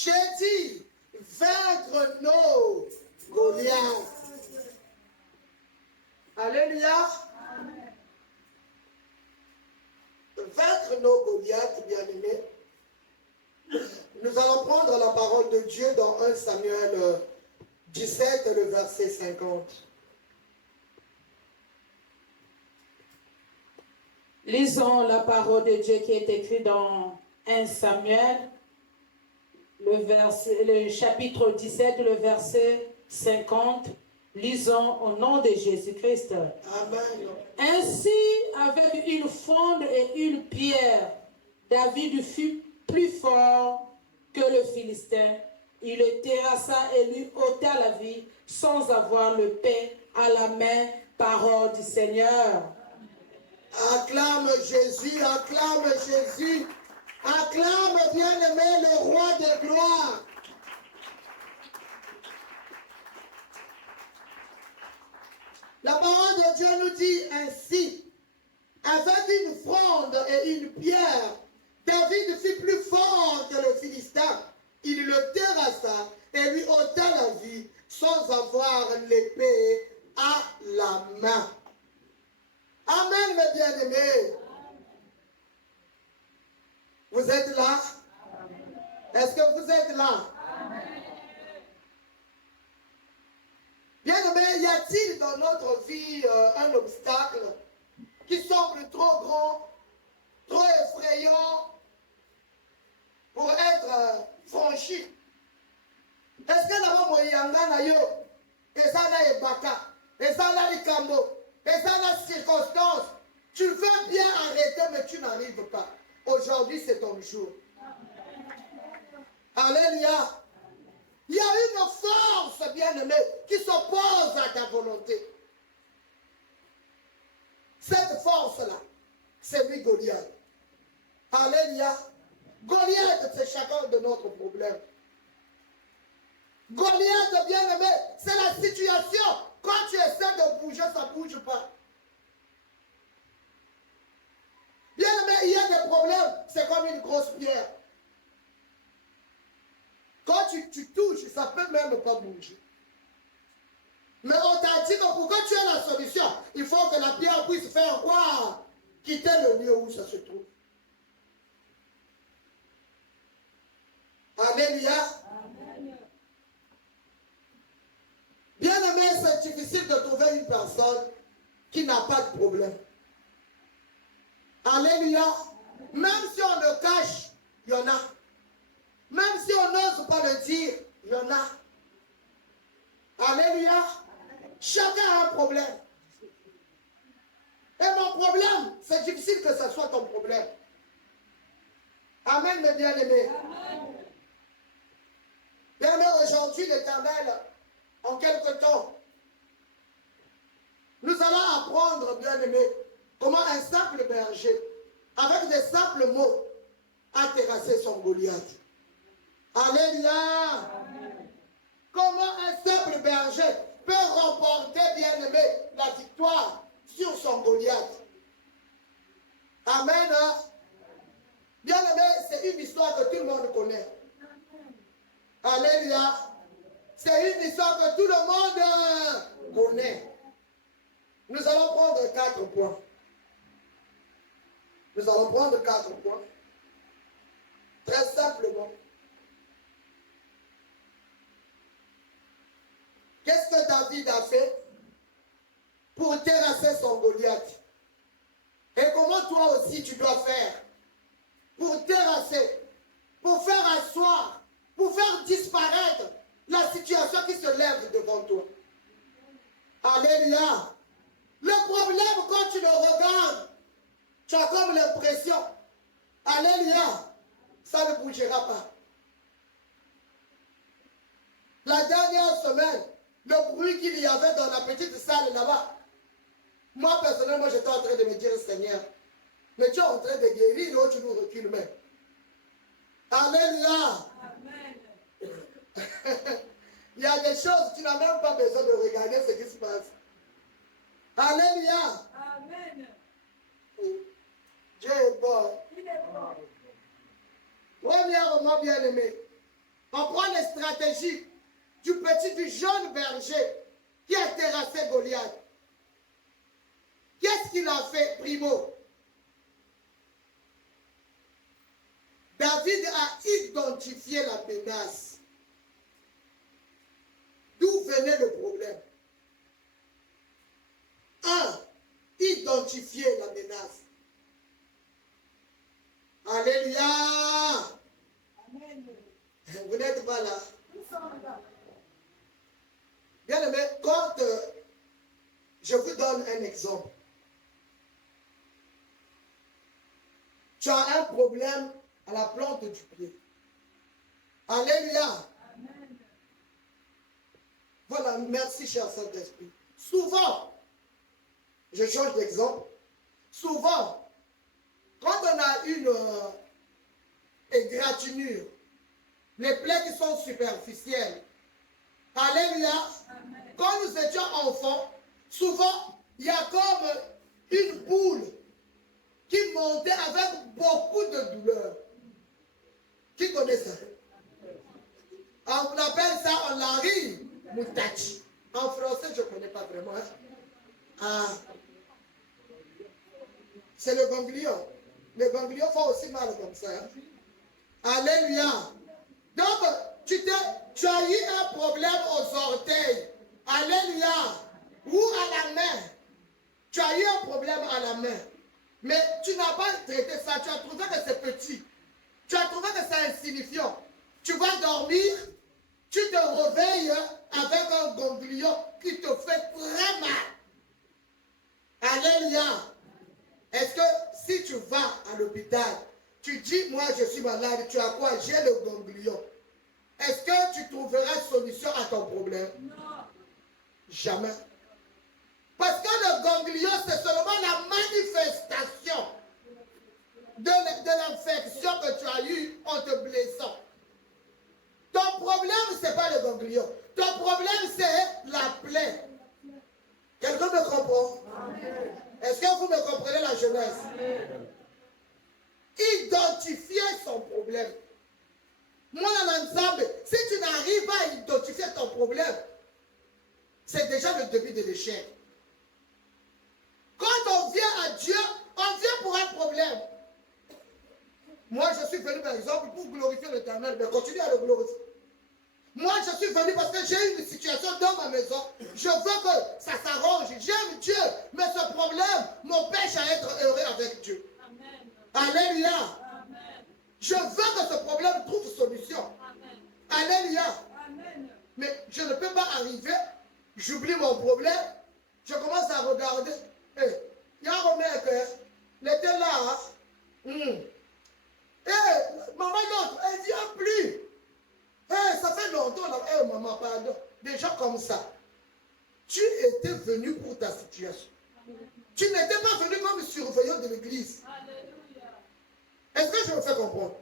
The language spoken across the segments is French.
J'ai dit, vaincre nos Goliaths. Alléluia. Vaincre nos Goliaths, bien-aimés. Nous allons prendre la parole de Dieu dans 1 Samuel 17, le verset 50. Lisons la parole de Dieu qui est écrite dans 1 Samuel, le chapitre 17, le verset 50. Lisons au nom de Jésus-Christ. Amen. Ainsi, avec une fronde et une pierre, David fut plus fort que le Philistin. Il le terrassa et lui ôta la vie sans avoir le pain à la main, parole du Seigneur. Acclame Jésus, acclame Jésus, acclame bien-aimé le roi de gloire. La parole de Dieu nous dit ainsi, avec une fronde et une pierre, David fut plus fort que le Philistin. Il le terrassa et lui ôta la vie sans avoir l'épée à la main. Amen, mes bien-aimés. Vous êtes là? Est-ce que vous êtes là? Bien-aimés, y a-t-il dans notre vie un obstacle qui semble trop grand, trop effrayant pour être franchi? Est-ce que d'abord moyanga na yo, et ça na ebaka, et ça na likambo, et ça na circonstance, tu veux bien arrêter mais tu n'arrives pas. Aujourd'hui c'est ton jour. Alléluia. Il y a une force, bien-aimée, qui s'oppose à ta volonté. Cette force-là, c'est lui Goliath. Alléluia. Goliath, c'est chacun de notre problème. Goliath, bien-aimé, c'est la situation. Quand tu essaies de bouger, ça ne bouge pas. Bien-aimé, il y a des problèmes, c'est comme une grosse pierre. Quand tu touches, ça ne peut même pas bouger. Mais on t'a dit que pour que tu aies la solution, il faut que la pierre puisse faire quoi? Quitter le lieu où ça se trouve. Alléluia. Bien-aimé, c'est difficile de trouver une personne qui n'a pas de problème. Alléluia. Même si on le cache, il y en a. Même si on n'ose pas le dire, il y en a. Alléluia. Chacun a un problème. Et mon problème, c'est difficile que ce soit ton problème. Amen, mes bien-aimés. Bien-aimés, aujourd'hui, l'Éternel, en quelque temps, nous allons apprendre, bien-aimés, comment un simple berger, avec des simples mots, a terrassé son Goliath. Alléluia. Comment un simple berger peut remporter, bien-aimé, la victoire sur son Goliath. Amen. Bien-aimé, c'est une histoire que tout le monde connaît. Alléluia. C'est une histoire que tout le monde connaît. Nous allons prendre 4 points. Nous allons prendre 4 points. Très simplement. Qu'est-ce que David a fait pour terrasser son Goliath? Et comment toi aussi tu dois faire pour terrasser, pour faire asseoir, pour faire disparaître la situation qui se lève devant toi? Alléluia. Le problème, quand tu le regardes, tu as comme l'impression, alléluia, ça ne bougera pas. La dernière semaine, le bruit qu'il y avait dans la petite salle là-bas, moi personnellement, j'étais en train de me dire, Seigneur, mais tu es en train de guérir, là où tu nous recules même. Alléluia. Amen. Il y a des choses, tu n'as même pas besoin de regarder ce qui se passe. Alléluia. Amen. Dieu est bon. Il est bon. Premièrement, bien-aimé, On prend les stratégies du jeune berger qui a terrassé Goliath. Qu'est-ce qu'il a fait, primo? David a identifié la menace. D'où venait le problème? 1. Identifier la menace. Alléluia. Amen. Vous n'êtes pas là. Bien aimé, quand je vous donne un exemple. Tu as un problème à la plante du pied. Alléluia. Amen. Voilà, merci cher Saint-Esprit. Souvent, je change d'exemple, souvent, quand on a une égratignure, les plaies qui sont superficielles, alléluia, Amen. quand nous étions enfants, souvent, il y a comme une boule qui montait avec beaucoup de douleur. Qui connaît ça? On appelle ça en lari moutachi. En français, je ne connais pas vraiment. Hein? Ah. C'est le ganglion. Les ganglions font aussi mal comme ça. Hein? Alléluia. Donc, tu as eu un problème aux orteils. Alléluia. Ou à la main. Tu as eu un problème à la main. Mais tu n'as pas traité ça. Tu as trouvé que c'est petit. Tu as trouvé que c'est insignifiant. Tu vas dormir. Tu te réveilles avec un ganglion qui te fait très mal. Alléluia. Est-ce que si tu vas à l'hôpital, tu dis, moi je suis malade, tu as quoi? J'ai le ganglion. Est-ce que tu trouveras solution à ton problème? Non. Jamais. Parce que le ganglion, c'est seulement la manifestation de l'infection que tu as eue en te blessant. Ton problème, ce n'est pas le ganglion. Ton problème, c'est la plaie. Quelqu'un me comprend? Est-ce que vous me comprenez la jeunesse? Identifier son problème. Moi, dans l'ensemble, si tu n'arrives pas à identifier ton problème, c'est déjà le début de l'échec. Quand on vient à Dieu, on vient pour un problème. Moi, je suis venu, par exemple, pour glorifier l'Éternel, mais continue à le glorifier. Moi, je suis venu parce que j'ai une situation dans ma maison. Je veux que ça s'arrange. J'aime Dieu, mais ce problème m'empêche à être heureux avec Dieu. Amen. Alléluia. Amen. Je veux que ce problème trouve solution. Amen. Alléluia. Amen. Mais je ne peux pas arriver, j'oublie mon problème, je commence à regarder. Il y a un mec, il était là. Hein? Maman, l'autre, elle vient plus. Ça fait longtemps, là. Maman, pardon. Des gens comme ça. Tu étais venu pour ta situation. Tu n'étais pas venu comme surveillant de l'église. Alléluia. Est-ce que je me fais comprendre?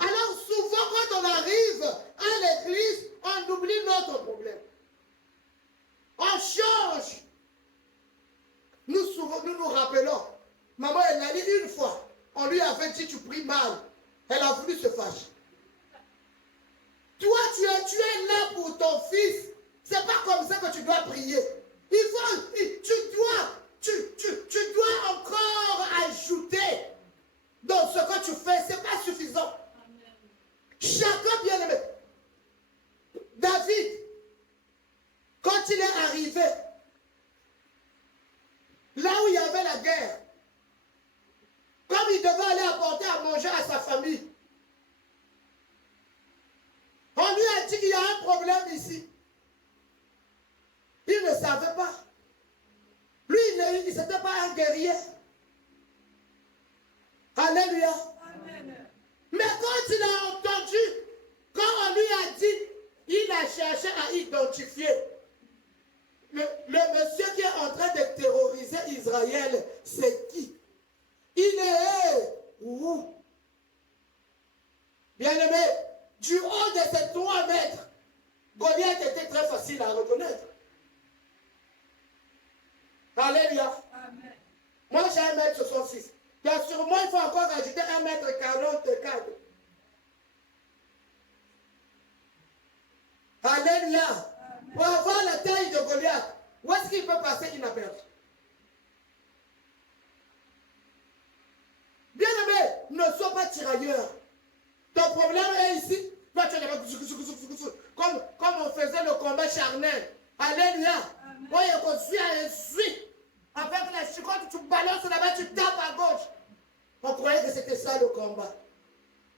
Alors souvent quand on arrive à l'église, on oublie notre problème. On change. Nous nous rappelons. Maman, elle a dit une fois, on lui avait dit tu pries mal. Elle a voulu se fâcher. Toi, tu es là pour ton fils. C'est pas comme ça que tu dois prier. Tu dois encore ajouter dans ce que tu fais. C'est pas suffisant. Amen. Chacun bien aimé. David, quand il est arrivé, là où il y avait la guerre, comme il devait aller apporter à manger à sa famille, on lui a dit qu'il y a un problème ici. Il ne savait pas. Lui, il n'était pas un guerrier. Alléluia. Amen. Mais quand il a entendu, quand on lui a dit, il a cherché à identifier. Le monsieur qui est en train de terroriser Israël, c'est qui? Il est où? Bien-aimé, du haut de ces 3 mètres, Goliath était très facile à reconnaître. Alléluia. Amen. Moi, j'ai 1m66. Bien sur moi, il faut encore ajouter 1m44. Alléluia. Pour avoir la taille de Goliath, où est-ce qu'il peut passer inaperçu? Bien-aimé, ne sois pas tirailleur. Ton problème est ici. Toi, tu es là-bas, comme on faisait le combat charnel. Alléluia. Moi, je suis à un suite. Avec la chicotte, tu balances là-bas, tu tapes à gauche. On croyait que c'était ça le combat.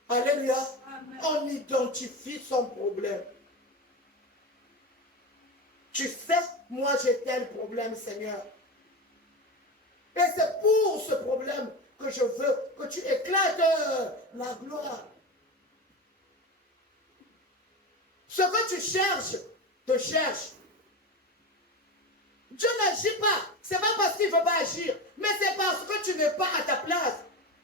Alléluia. Amen. On identifie son problème. Tu sais, moi j'ai tel problème, Seigneur. Et c'est pour ce problème que je veux que tu éclates la gloire. Ce que tu cherches, te cherche. Dieu n'agit pas. Ce n'est pas parce qu'il ne veut pas agir, mais c'est parce que tu n'es pas à ta place.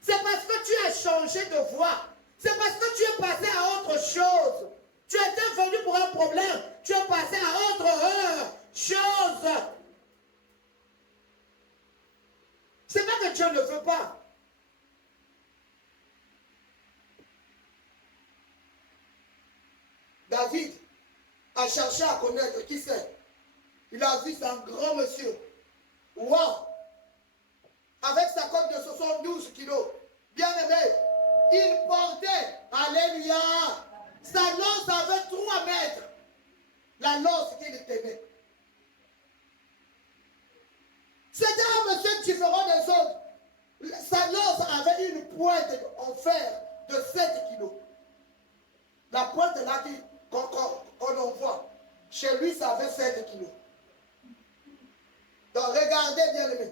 C'est parce que tu as changé de voie. C'est parce que tu es passé à autre chose. Tu étais venu pour un problème. Tu es passé à autre chose. C'est pas que Dieu ne veut pas. David a cherché à connaître qui c'est. Il a vu un grand monsieur. Wow! Avec sa cote de 72 kilos. Bien aimé. Il portait, alléluia, sa lance avait 3 mètres. La lance qu'il tenait. C'était un monsieur différent des autres. Sa lance avait une pointe en fer de 7 kilos. La pointe là qu'on envoie, chez lui, ça avait 7 kilos. Donc regardez bien aimé.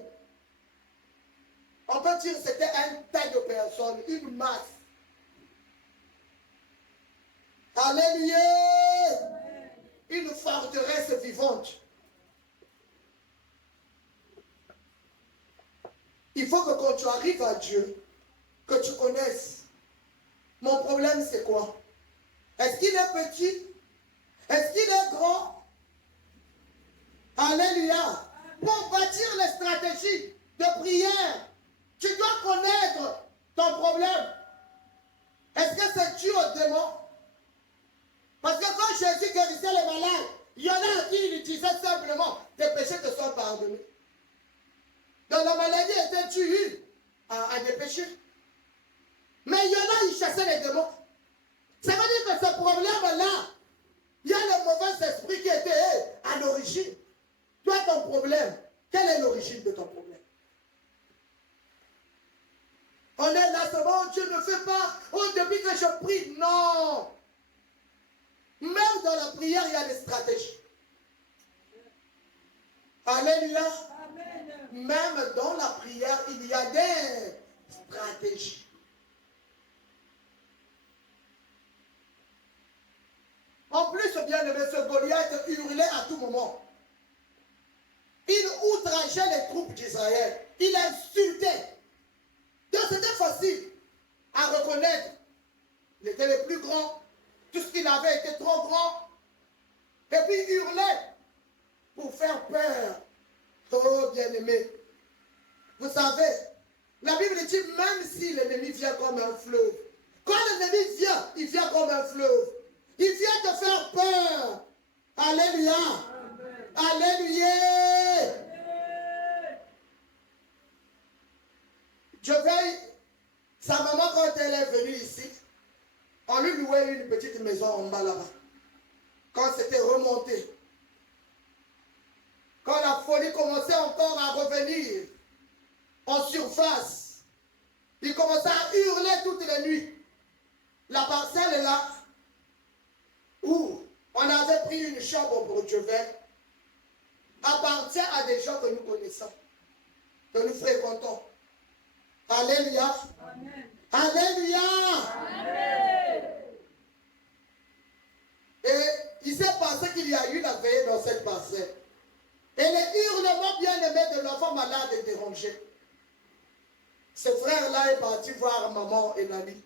On peut dire que c'était un tas de personnes, une masse. Alléluia! Une forteresse vivante. Il faut que quand tu arrives à Dieu, que tu connaisses. Mon problème c'est quoi? Est-ce qu'il est petit? Est-ce qu'il est grand? Alléluia! Pour bâtir les stratégies de prière, tu dois connaître ton problème. Est-ce que c'est dû au démon? Parce que quand Jésus guérissait les malades, il y en a à qui il disait simplement, tes péchés te sont pardonnés. Donc la maladie était due à des péchés. Mais il y en a, ils chassaient les démons. Ça veut dire que ce problème-là, il y a le mauvais esprit qui était à l'origine. Toi, ton problème, quelle est l'origine de ton problème? On est là seulement, Dieu ne fait pas. Oh, depuis que je prie, non. Même dans la prière, il y a des stratégies. Alléluia. Amen. Même dans la prière, il y a des stratégies. En plus, bien aimé, ce Goliath hurlait à tout moment. Il outrageait les troupes d'Israël. Il insultait. Donc c'était facile à reconnaître. Il était le plus grand. Tout ce qu'il avait était trop grand. Et puis il hurlait pour faire peur. Oh bien-aimé. Vous savez, la Bible dit même si l'ennemi vient comme un fleuve. Quand l'ennemi vient, il vient comme un fleuve. Il vient te faire peur. Alléluia. Amen. Alléluia. Je veille. Sa maman, quand elle est venue ici, on lui louait une petite maison en bas là-bas. Quand c'était remonté. Quand la folie commençait encore à revenir en surface, il commençait à hurler toutes les nuits. La parcelle là, où on avait pris une chambre pour Jovel, appartient à des gens que nous connaissons, que nous fréquentons. Alléluia. Amen. Alléluia. Amen. Et il s'est passé qu'il y a eu la veille dans cette parcelle. Et les hurlements bien-aimés de l'enfant malade et dérangé. Ce frère-là est parti voir maman et Nani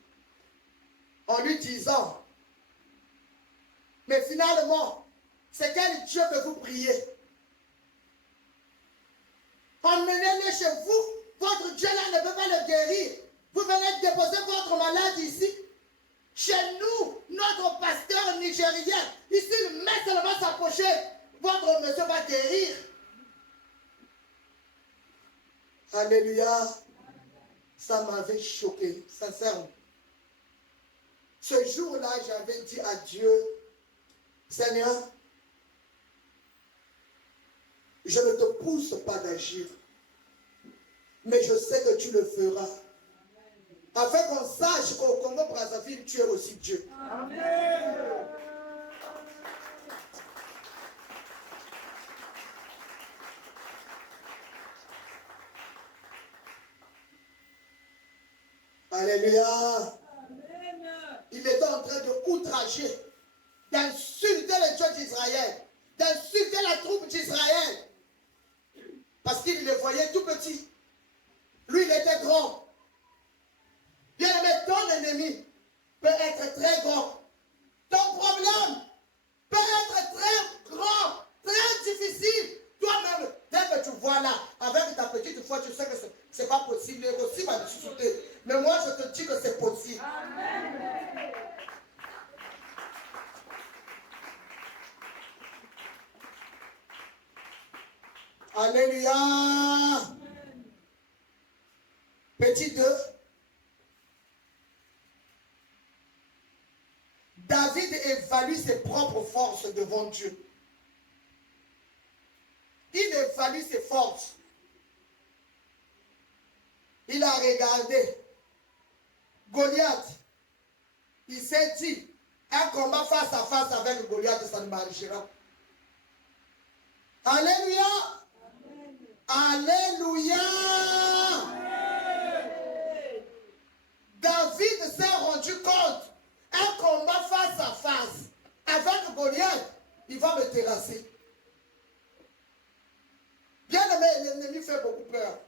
en lui disant, mais finalement, c'est quel Dieu que vous priez? Emmenez-le chez vous. Votre Dieu là ne peut pas le guérir. Vous venez déposer votre malade ici. Chez nous, notre pasteur Nigérien, ici, il met seulement sa pochette, votre monsieur va guérir. Alléluia. Ça m'avait choqué, sincèrement. Ce jour-là, j'avais dit à Dieu, Seigneur, je ne te pousse pas d'agir, mais je sais que tu le feras. Afin qu'on sache qu'au Congo-Brazzaville, tu es aussi Dieu. Amen. Alléluia. Amen. Il était en train de outrager, d'insulter le Dieu d'Israël, d'insulter la troupe d'Israël. Parce qu'il les voyait tout petits. Lui, il était grand. Bien aimé, ton ennemi peut être très grand. Ton problème peut être très grand, très difficile. Toi-même, dès que tu vois là, avec ta petite foi, tu sais que ce n'est pas possible. Il est possible à discuter. Mais moi, je te dis que c'est possible. Amen. Alléluia. Amen. Petit 2. David évalue ses propres forces devant Dieu. Il évalue ses forces. Il a regardé Goliath. Il s'est dit, un combat face à face avec Goliath, ça ne marchera. Alléluia. Amen. Alléluia. Amen. David s'est rendu compte, un combat face à face avec Goliath, il va me terrasser. Bien aimé, l'ennemi fait beaucoup peur.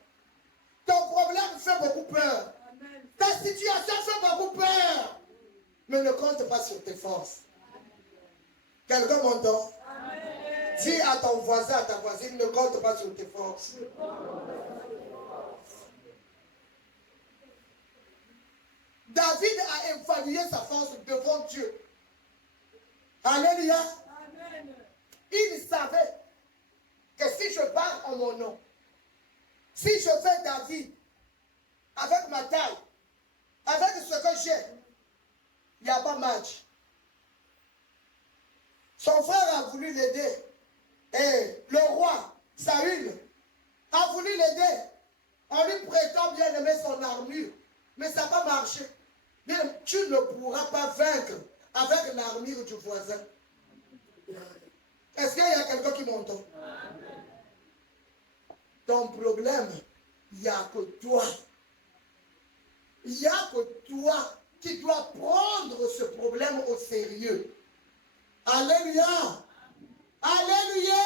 Ton problème fait beaucoup peur. Amen. Ta situation fait beaucoup peur. Mais ne compte pas sur tes forces. Quelqu'un m'entend? Dis à ton voisin, à ta voisine, ne compte pas sur tes forces. David a évalué sa force devant Dieu. Alléluia. Amen. Il savait que si je parle en mon nom, si je fais David avec ma taille, avec ce que j'ai, il n'y a pas match. Son frère a voulu l'aider. Et le roi, Saül, a voulu l'aider en lui prêtant bien aimé son armure. Mais ça n'a pas marché. Bien, tu ne pourras pas vaincre avec l'armure du voisin. Est-ce qu'il y a quelqu'un qui m'entend? Ton problème, il n'y a que toi. Il n'y a que toi qui dois prendre ce problème au sérieux. Alléluia. Alléluia.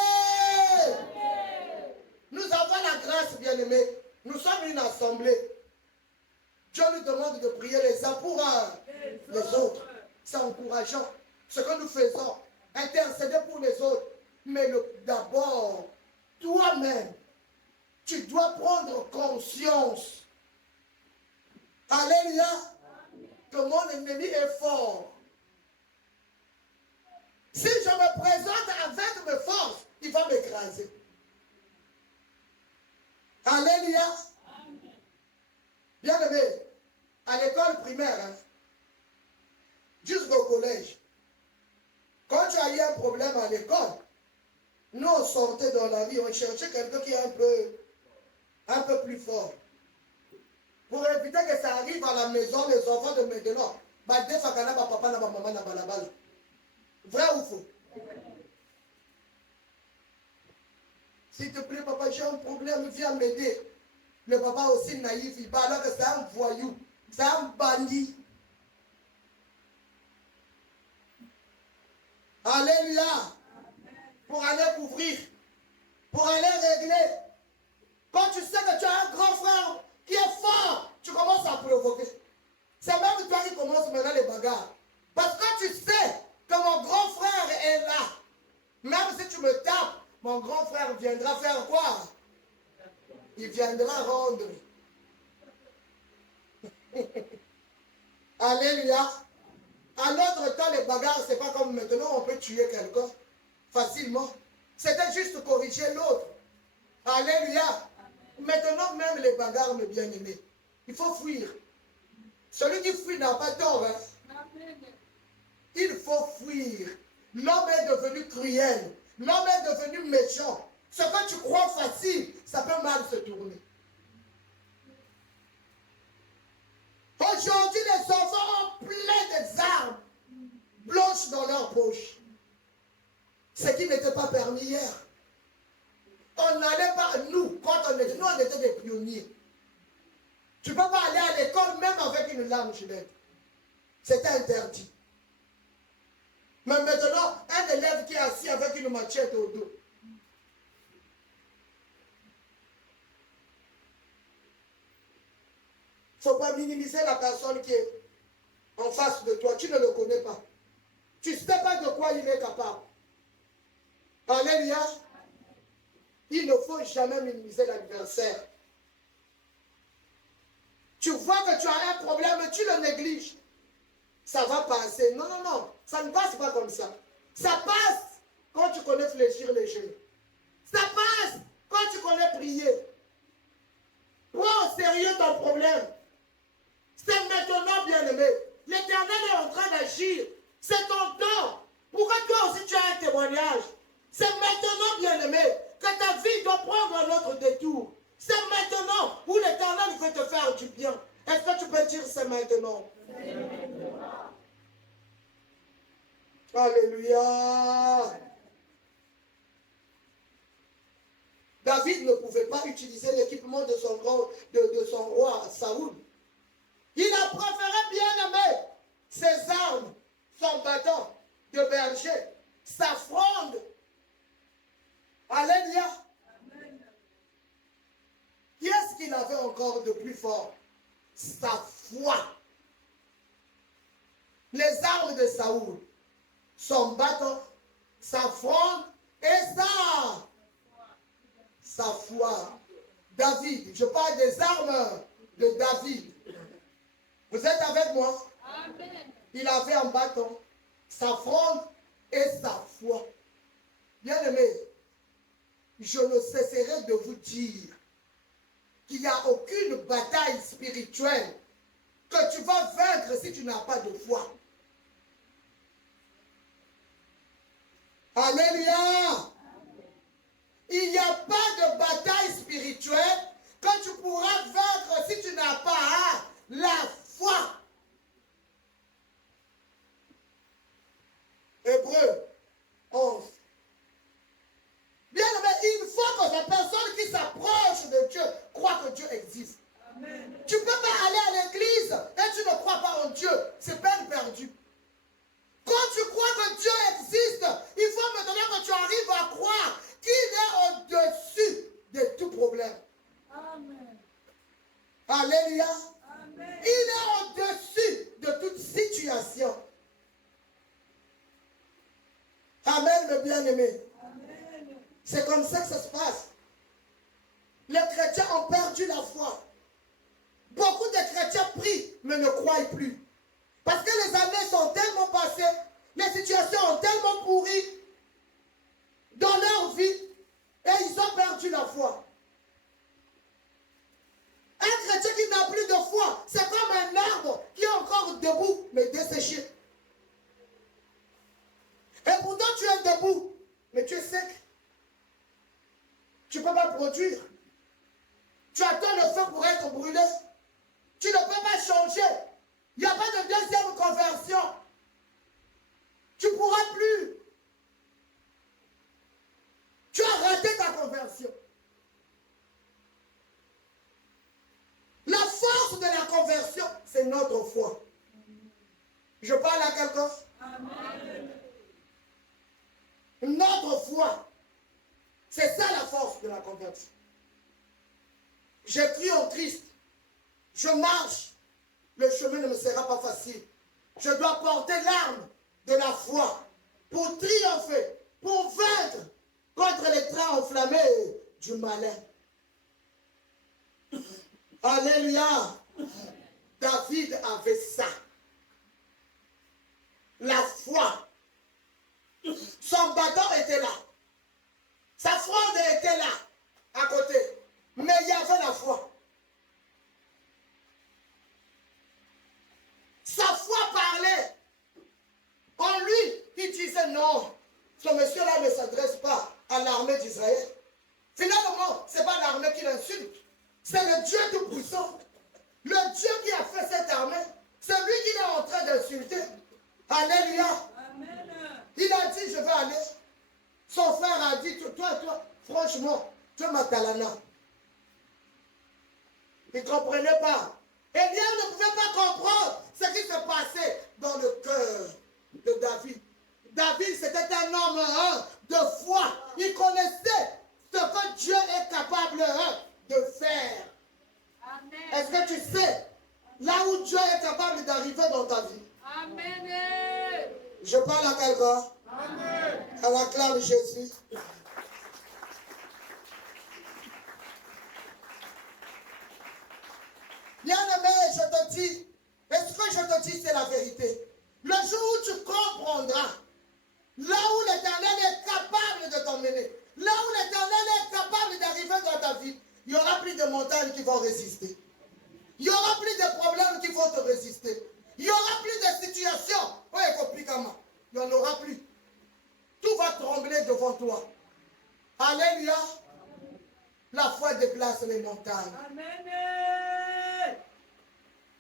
Nous avons la grâce, bien-aimés. Nous sommes une assemblée. Dieu nous demande de prier les uns pour les autres. C'est encourageant. Ce que nous faisons, intercéder pour les autres. Mais d'abord, toi-même, tu dois prendre conscience. Alléluia. Que mon ennemi est fort. Si je me présente avec mes forces, il va m'écraser. Alléluia. Bien aimé, à l'école primaire, jusqu'au collège, quand tu as eu un problème à l'école, nous on sortait dans la vie, on cherchait quelqu'un qui est un peu plus fort. Pour éviter que ça arrive à la maison, les enfants de maintenant, bah des fois, papa, na maman, na balabala. Vrai ou faux? S'il te plaît, papa, j'ai un problème, viens m'aider. Le papa aussi naïf, il parle alors que c'est un voyou, c'est un bandit. Alléluia. Pour aller couvrir, pour aller régler. Quand tu sais que tu as un grand frère qui est fort, tu commences à provoquer. C'est même toi qui commences maintenant les bagarres. Parce que tu sais que mon grand frère est là. Même si tu me tapes, mon grand frère viendra faire quoi? Il viendra rendre. Alléluia. À notre temps, les bagarres, c'est pas comme maintenant, on peut tuer quelqu'un facilement. C'était juste corriger l'autre. Alléluia. Maintenant, même les bagarres, mes bien-aimés, il faut fuir. Celui qui fuit n'a pas tort. Hein? Il faut fuir. L'homme est devenu cruel. L'homme est devenu méchant. Ce que tu crois facile, ça peut mal se tourner. Aujourd'hui, les enfants ont plein des armes blanches dans leur poche. Ce qui n'était pas permis hier. On n'allait pas, nous, quand on était des pionniers. Tu ne peux pas aller à l'école même avec une lame Gillette. C'était interdit. Mais maintenant, un élève qui est assis avec une machette au dos. Il ne faut pas minimiser la personne qui est en face de toi. Tu ne le connais pas. Tu ne sais pas de quoi il est capable. Alléluia. Il ne faut jamais minimiser l'adversaire. Tu vois que tu as un problème, tu le négliges. Ça va passer. Non, non, non. Ça ne passe pas comme ça. Ça passe quand tu connais fléchir les genoux. Ça passe quand tu connais prier. Prends au sérieux ton problème. C'est maintenant, bien-aimé. L'Éternel est en train d'agir. C'est ton temps. Pourquoi toi aussi tu as un témoignage? C'est maintenant, bien-aimé, que ta vie doit prendre un autre détour. C'est maintenant où l'Éternel veut te faire du bien. Est-ce que tu peux dire c'est maintenant? Alléluia. David ne pouvait pas utiliser l'équipement de son roi Saoul. Il a préféré, bien aimer, ses armes, son bâton de berger, sa fronde. Alléluia. Qu'est-ce qu'il avait encore de plus fort? Sa foi. Les armes de Saoul, son bâton, sa fronde et sa foi. David, je parle des armes de David. Vous êtes avec moi? Amen. Il avait un bâton, sa fronde et sa foi. Bien-aimés, je ne cesserai de vous dire qu'il n'y a aucune bataille spirituelle que tu vas vaincre si tu n'as pas de foi. Alléluia. Il n'y a pas de bataille spirituelle que tu pourras vaincre si tu n'as pas la foi. Hébreux 11. Bien aimé, il faut que la personne qui s'approche de Dieu croit que Dieu existe. Amen. Tu ne peux pas aller à l'église et tu ne crois pas en Dieu. C'est peine perdue. Quand tu crois que Dieu existe, il faut maintenant que tu arrives à croire qu'il est au-dessus de tout problème. Amen. Alléluia. Amen. Il est au-dessus de toute situation. Amen, le bien-aimé. C'est comme ça que ça se passe. Les chrétiens ont perdu la foi. Beaucoup de chrétiens prient, mais ne croient plus. Parce que les années sont tellement passées, les situations ont tellement pourri dans leur vie, et ils ont perdu la foi. Un chrétien qui n'a plus de foi, c'est comme un arbre qui est encore debout, mais desséché. Et pourtant tu es debout, mais tu es sec. Tu ne peux pas produire. Tu attends le feu pour être brûlé. Tu ne peux pas changer. Il n'y a pas de deuxième conversion. Tu ne pourras plus. Tu as raté ta conversion. La force de la conversion, c'est notre foi. Je parle à quelqu'un? Amen. Notre foi. C'est ça la force de la conversion. J'ai cru en Christ. Je marche. Le chemin ne me sera pas facile. Je dois porter l'arme de la foi pour triompher, pour vaincre contre les trains enflammés du malin. Alléluia. David avait ça. la foi. Son bâton était là. Sa fronde était là, à côté. Mais il y avait la foi. Sa foi parlait. En lui, il disait non, ce monsieur-là ne s'adresse pas à l'armée d'Israël. Finalement, ce n'est pas l'armée qui l'insulte. C'est le Dieu Tout-Puissant. Le Dieu qui a fait cette armée. C'est lui qui est en train d'insulter. Alléluia. Amen. Il a dit, je vais aller. Son frère a dit, toi, franchement, tu es ma talana. Il ne comprenait pas. Élia ne pouvait pas comprendre ce qui se passait dans le cœur de David. David, c'était un homme de foi. Il connaissait ce que Dieu est capable de faire. Est-ce que tu sais là où Dieu est capable d'arriver dans ta vie? Amen. Je parle à quelqu'un. Amen. À la clame de Jésus. Bien-aimé, je te dis, est-ce que je te dis c'est la vérité? Le jour où tu comprendras, là où l'Éternel est capable de t'emmener, là où l'Éternel est capable d'arriver dans ta vie, il n'y aura plus de montagnes qui vont résister. Il n'y aura plus de problèmes qui vont te résister. Il n'y aura plus de situations. Oui, il n'y en aura plus. Tout va trembler devant toi. Alléluia. La foi déplace les montagnes. Amen.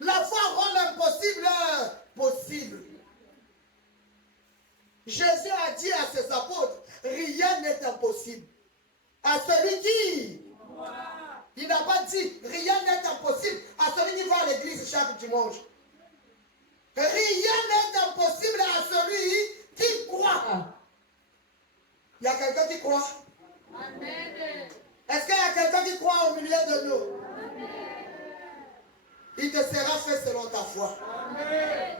La foi rend l'impossible possible. Jésus a dit à ses apôtres, rien n'est impossible. À celui qui... Il n'a pas dit, rien n'est impossible à celui qui va à l'église chaque dimanche. Rien n'est impossible à celui qui croit. Il y a quelqu'un qui croit? Amen. Est-ce qu'il y a quelqu'un qui croit au milieu de nous? Amen. Il te sera fait selon ta foi. Amen.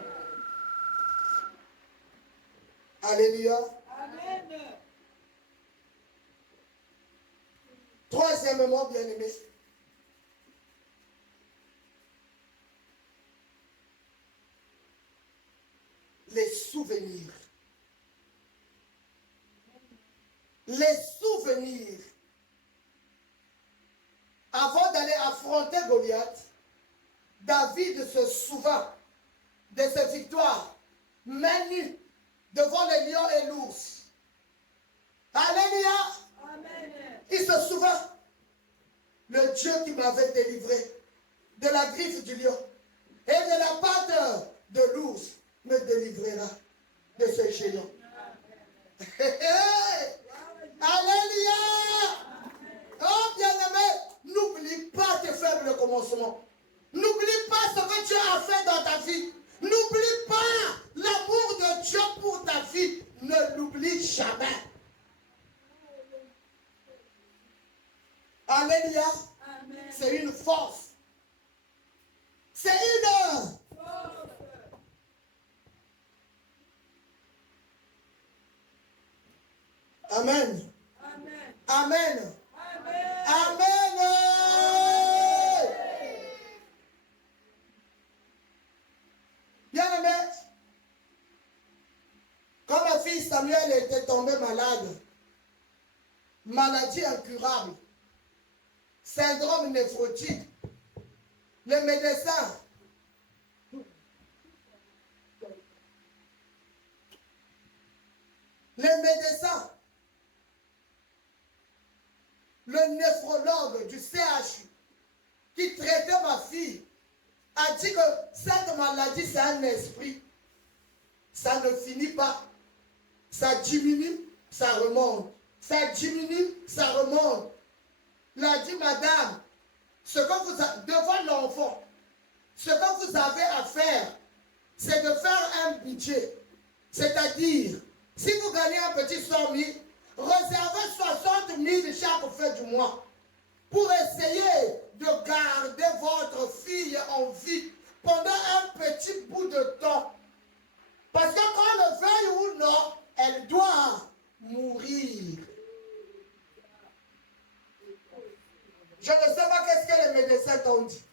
Alléluia. Amen. Troisièmement, bien-aimé, les souvenirs. Les souvenirs. Avant d'aller affronter Goliath, David se souvint de ses victoires, main nue, devant les lions et l'ours. Alléluia. Amen. Il se souvint, le Dieu qui m'avait délivré de la griffe du lion et de la patte de l'ours me délivrera de ce géant. Alléluia. Oh bien-aimé, n'oublie pas tes faibles commencements. N'oublie pas ce que Dieu a fait dans ta vie. N'oublie pas l'amour de Dieu pour ta vie. Ne l'oublie jamais. Alléluia. C'est une force. C'est une force. Amen. Amen. Amen. Amen. Bien-aimé, quand ma fille Samuel était tombée malade, maladie incurable, syndrome néphrotique, les médecins le néphrologue du CHU qui traitait ma fille a dit que cette maladie c'est un esprit, ça ne finit pas, ça diminue, ça remonte, ça diminue, ça remonte. Il a dit, madame, ce que vous avez, devant l'enfant, ce que vous avez à faire, c'est de faire un budget. C'est-à-dire, si vous gagnez un petit 100 000, réservez 60 000 chaque fin du mois pour essayer de garder votre fille en vie pendant un petit bout de temps. Parce que qu'on le veuille ou non, elle doit mourir. Je ne sais pas qu'est-ce que les médecins t'ont dit.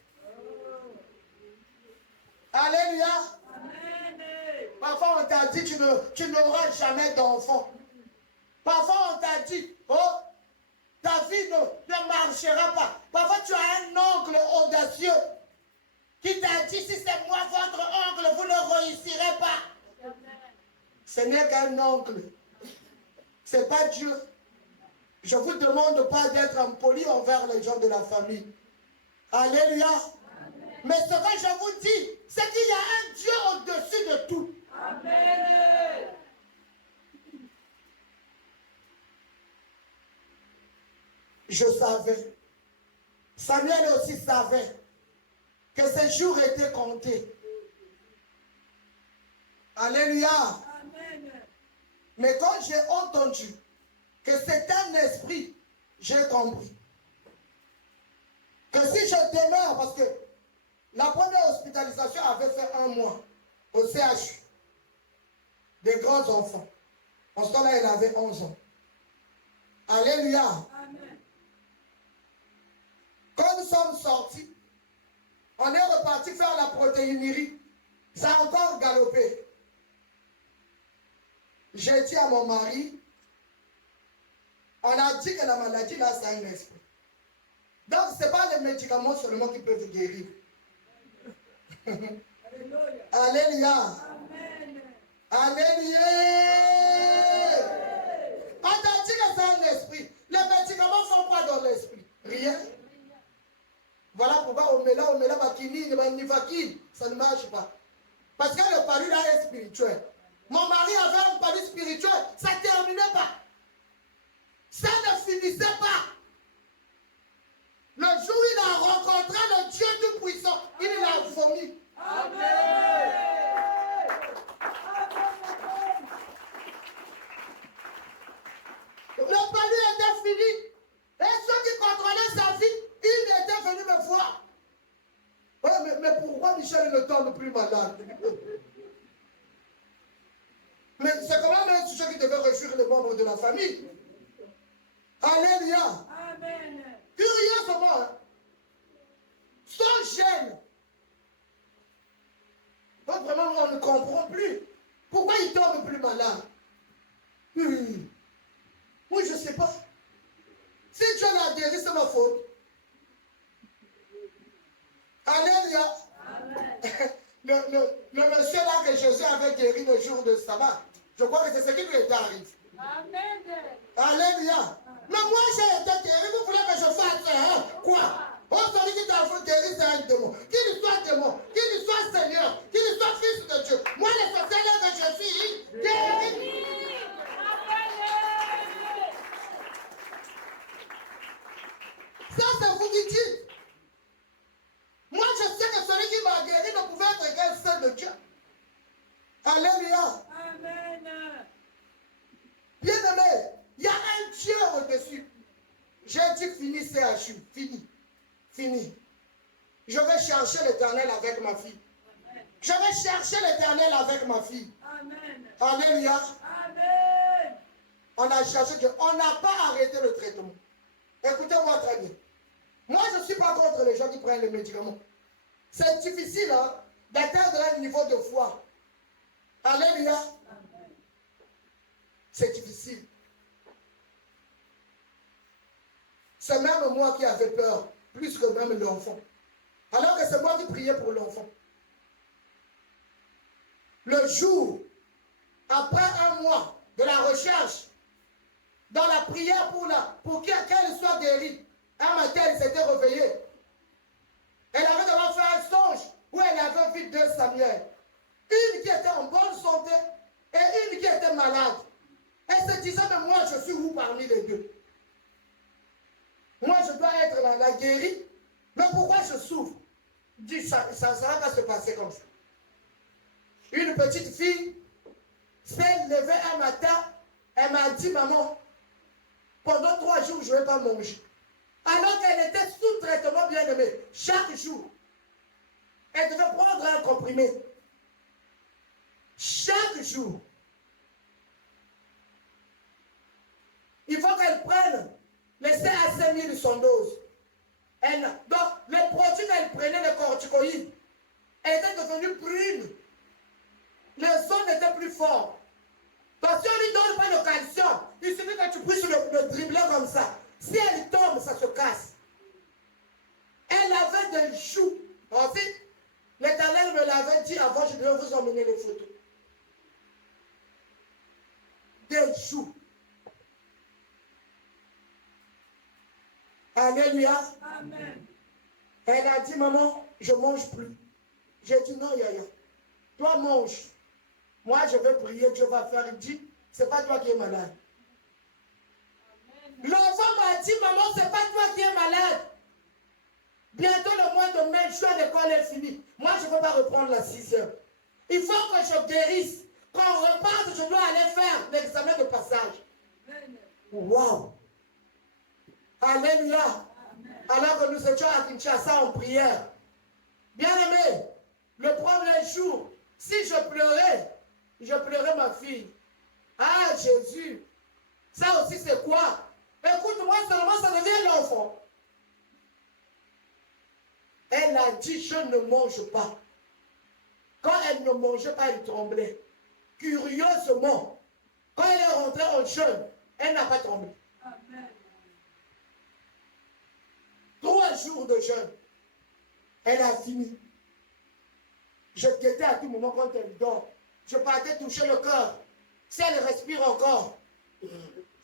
Alléluia. Amen. Parfois, Parfois, on t'a dit, tu n'auras jamais d'enfant. Parfois, on t'a dit, oh, ta vie ne marchera pas. Parfois, tu as un oncle audacieux qui t'a dit, si c'est moi votre oncle, vous ne réussirez pas. Ce n'est qu'un oncle. Ce n'est pas Dieu. Je ne vous demande pas d'être impoli envers les gens de la famille. Alléluia. Amen. Mais ce que je vous dis, c'est qu'il y a un Dieu au-dessus de tout. Amen. Je savais. Samuel aussi savait que ces jours étaient comptés. Alléluia. Amen. Mais quand j'ai entendu que c'est un esprit, j'ai compris que si je demeure, parce que la première hospitalisation avait fait 1 mois au CHU, des grands enfants. En ce temps-là, il avait 11 ans. Alléluia. Amen. Quand nous sommes sortis, on est reparti faire la protéinerie. Ça a encore galopé. J'ai dit à mon mari, on a dit que la maladie, là, c'est un esprit. Donc, ce n'est pas les médicaments seulement qui peuvent guérir. Alléluia. Amen. Alléluia. On t'a dit que c'est un esprit. Les médicaments ne font pas dans l'esprit. Rien. Voilà pourquoi on met là, bakini, nivaki, ça ne marche pas. Parce que le pari là est spirituel. Mon mari avait un pari spirituel, ça ne terminait pas. Ça ne finissait pas. Le jour où il a rencontré le Dieu Tout-Puissant, il l'a vomi. Amen. Le pari était fini. Et ceux qui contrôlaient sa vie, ils étaient venus me voir. Ouais, mais pourquoi Michel ne tombe plus malade? Mais c'est quand même un sujet qui devait réjouir les membres de la famille. Alléluia. Amen. Curieusement, hein, son gène, donc vraiment on ne comprend plus. Pourquoi il tombe plus malade? Oui, je ne sais pas. Si Dieu l'a guéri, c'est ma faute. Alléluia. Le monsieur là que Jésus avait guéri le jour de sabbat, je crois que c'est ce qui lui était arrivé. Amen. Alléluia. Mais moi j'ai été guéri, vous voulez que je fasse quoi? Oh, celui qui t'a fait guérir, c'est un démon. Qu'il soit démon, qu'il soit Seigneur, qu'il soit fils de Dieu. Moi, l'essentiel est que je suis guéri. Ça, c'est vous qui dites. Moi, je sais que celui qui m'a guéri ne pouvait être qu'un saint de Dieu. Alléluia. Amen. Bien-aimé, il y a un Dieu au-dessus. J'ai dit fini CHU, fini. Fini. Je vais chercher l'Éternel avec ma fille. Amen. Je vais chercher l'Éternel avec ma fille. Amen. Alléluia. Amen. On a cherché Dieu. On n'a pas arrêté le traitement. Écoutez-moi très bien. Moi, je ne suis pas contre les gens qui prennent les médicaments. C'est difficile hein, d'atteindre un niveau de foi. Alléluia. C'est difficile. C'est même moi qui avais peur, plus que même l'enfant. Alors que c'est moi qui priais pour l'enfant. Le jour, après 1 mois de la recherche, dans la prière pour qu'elle soit guérie, un matin, elle s'était réveillée. Elle avait d'abord fait un songe où elle avait vu 2 Samuel. Une qui était en bonne santé et une qui était malade. Elle se disait, mais moi, je suis où parmi les deux? Moi, je dois être la guérie. Mais pourquoi je souffre? Dis, ça ne va pas se passer comme ça. Une petite fille s'est levée un matin. Elle m'a dit, maman, pendant 3 jours, je ne vais pas manger. Alors qu'elle était sous traitement bien-aimé, chaque jour, elle devait prendre un comprimé. Chaque jour. Il faut qu'elle prenne les CA5000 son dose. Donc, les produits qu'elle prenait, les corticoïdes, elle était devenue brune. les hommes étaient plus forts. Parce qu'on lui donne pas de calcium. Il suffit que tu puisses le dribbler comme ça. Si elle tombe, ça se casse. Elle avait des joues. Ensuite, l'Éternel me l'avait dit avant, je devais vous emmener les photos. Des joues. Alléluia. Amen. Elle a dit, maman, je ne mange plus. J'ai dit, non, Yaya. Toi, mange. Moi, je vais prier, Dieu va faire. Il dit, c'est pas toi qui es malade. L'enfant m'a dit, maman, c'est pas toi qui es malade. Bientôt le mois de mai, je suis à l'école, elle finit. Moi, je ne peux pas reprendre la 6 heures. Il faut que je guérisse. Quand on reparte, je dois aller faire l'examen de passage. Waouh! Alléluia! Amen. Alors que nous étions à Kinshasa en prière. Bien-aimé, le premier jour, si je pleurais ma fille. Ah, Jésus! Ça aussi, c'est quoi? Écoute-moi seulement, ça devient l'enfant. Elle a dit, je ne mange pas. Quand elle ne mangeait pas, elle tremblait. Curieusement, quand elle est rentrée en jeûne, elle n'a pas tremblé. Amen. 3 jours de jeûne. Elle a fini. Je guettais à tout moment quand elle dort. Je partais toucher le cœur. Si elle respire encore.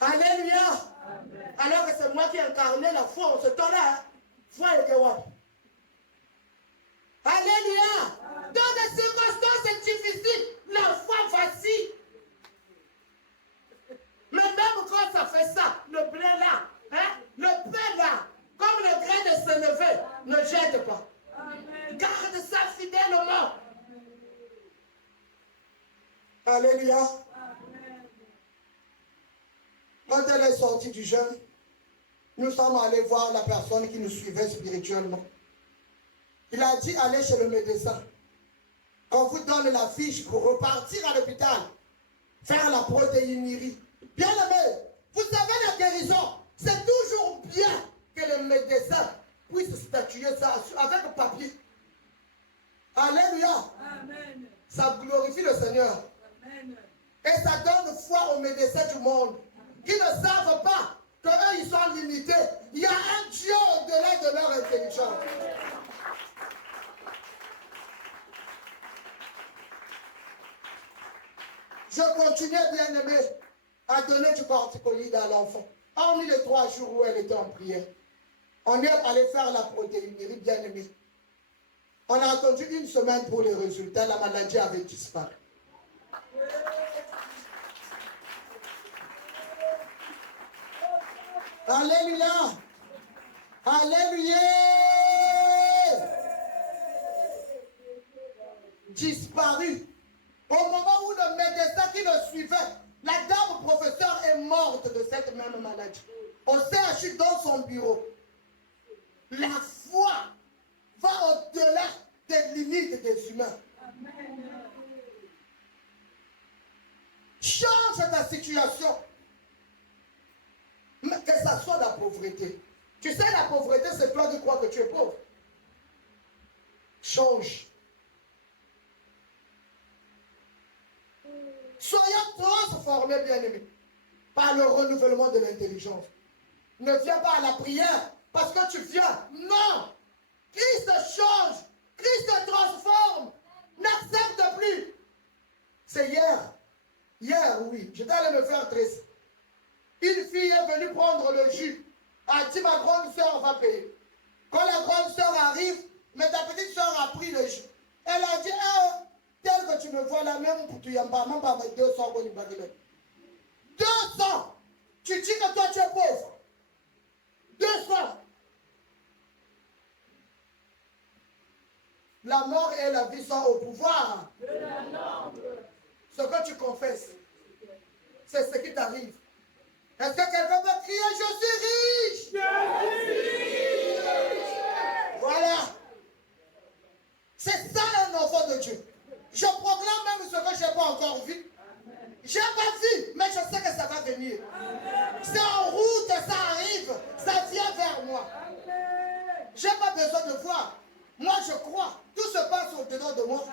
Alléluia. Amen. Alors que c'est moi qui incarnais la foi en ce temps-là. Foi était what? Alléluia. Amen. Dans des circonstances difficiles, la foi facile. Mais même quand ça fait ça, le blé là, hein, le pain là, comme le grain de sénévé, ne jette pas. Amen. Garde ça fidèlement. Alléluia. Amen. Quand elle est sortie du jeûne, nous sommes allés voir la personne qui nous suivait spirituellement. Il a dit, allez chez le médecin. On vous donne la fiche pour repartir à l'hôpital, faire la protéinerie. Bien aimé, vous savez la guérison, c'est toujours bien que le médecin puisse statuer ça avec le papier. Alléluia. Amen. Ça glorifie le Seigneur. Amen. Et ça donne foi aux médecins du monde qui ne savent pas qu'eux, ils sont limités. Il y a un Dieu au-delà de leur intelligence. Je continuais, bien aimé, à donner du corticoïde à l'enfant. Hormis les 3 jours où elle était en prière. On est allé faire la protéinerie, bien aimé. On a attendu 1 semaine pour les résultats. La maladie avait disparu. Alléluia. Alléluia. Disparu. Au moment où le médecin qui le suivait, la dame professeure est morte de cette même maladie. On s'est assis dans son bureau. La foi va au-delà des limites des humains. Amen. Change ta situation. Mais que ça soit la pauvreté. Tu sais, la pauvreté, c'est toi qui crois que tu es pauvre. Change. Soyons transformés, bien-aimés, par le renouvellement de l'intelligence. Ne viens pas à la prière parce que tu viens. Non! Christ change. Christ transforme. N'accepte plus. C'est hier. Hier, oui. J'étais allé me faire dresser. Une fille est venue prendre le jus. Elle a dit, ma grande soeur va payer. Quand la grande soeur arrive, mais ta petite soeur a pris le jus. Elle a dit, ah, tel que tu me vois là, même pour tu y en pas, même pas avec 200 bonnes baguettes. 200! Tu dis que toi tu es pauvre. 200! La mort et la vie sont au pouvoir de la langue. Ce que tu confesses, c'est ce qui t'arrive. Est-ce que quelqu'un peut crier, je suis riche? Je suis riche! Voilà. C'est ça un enfant de Dieu. Je proclame même ce que je n'ai pas encore vu. Je n'ai pas vu, mais je sais que ça va venir. C'est en route, ça arrive, ça vient vers moi. Je n'ai pas besoin de voir. Moi, je crois. Tout se passe au-dedans de moi.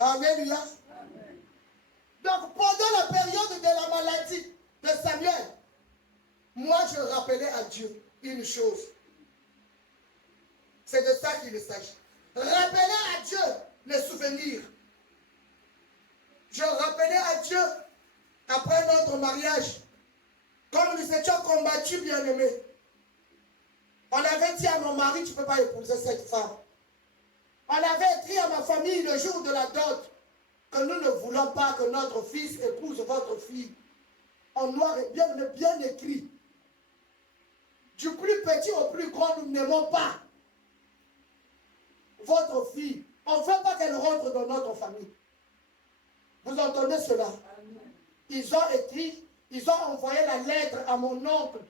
Alléluia. Donc, pendant la période de la maladie de Samuel, moi, je rappelais à Dieu une chose. C'est de ça qu'il s'agit. Rappeler à Dieu les souvenirs. Je rappelais à Dieu, après notre mariage, comme nous étions combattus, bien-aimés, on avait dit à mon mari, tu ne peux pas épouser cette femme. On avait écrit à ma famille le jour de la dot que nous ne voulons pas que notre fils épouse votre fille. En noir et bien écrit. Du plus petit au plus grand, nous n'aimons pas votre fille. On ne veut pas qu'elle rentre dans notre famille. Vous entendez cela? Ils ont écrit, ils ont envoyé la lettre à mon oncle.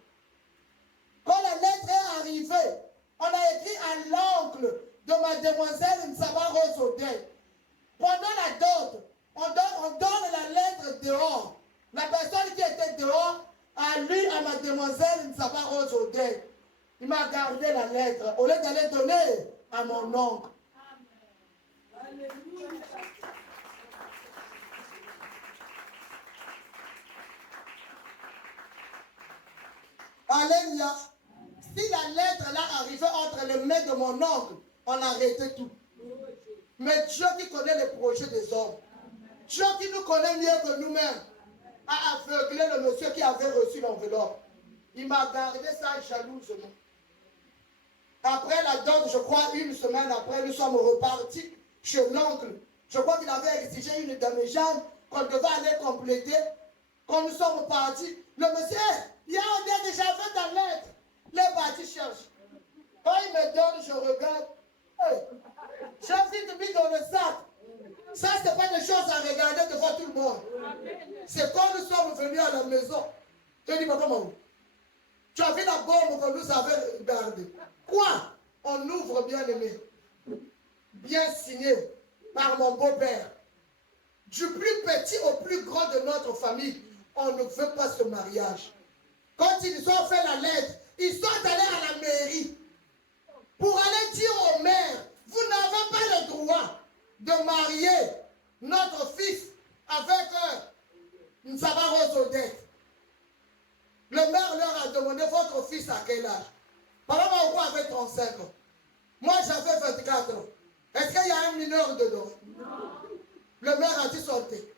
Quand la lettre est arrivée, on a écrit à l'oncle de mademoiselle Nsaba Rose Odey. Pendant la dot, on donne la lettre dehors. La personne qui était dehors a lu à mademoiselle Nsaba Rose Odey. Il m'a gardé la lettre au lieu d'aller donner à mon oncle. Alléluia. Si la lettre là arrivait entre les mains de mon oncle, on arrêtait tout. Mais Dieu qui connaît les projets des hommes, Dieu qui nous connaît mieux que nous-mêmes, a aveuglé le monsieur qui avait reçu l'enveloppe. Il m'a gardé ça jalousement. Après la dot, je crois une semaine après, nous sommes repartis chez l'oncle. Je crois qu'il avait exigé une demi-jambe qu'on devait aller compléter. Quand nous sommes partis, le monsieur, il y a un déjà fait dans lettre. Les partis cherchent. Quand il me donne, je regarde. Hey, j'ai vite mis dans le sac. Ça, ce n'est pas des choses à regarder devant tout le monde. C'est quand nous sommes venus à la maison. Je dis, papa, maman, tu as vu la bombe que nous avons gardée. Quoi? On ouvre, bien aimé. Bien signé par mon beau-père. Du plus petit au plus grand de notre famille, on ne veut pas ce mariage. Quand ils ont fait la lettre, ils sont allés à la mairie pour aller dire au maire, vous n'avez pas le droit de marier notre fils avec Nsaba Rose Odey. Le maire leur a demandé, votre fils à quel âge? Papa Maoukou avait 35 ans. Moi, j'avais 24 ans. Est-ce qu'il y a un mineur dedans? Non. Le maire a dit sortez.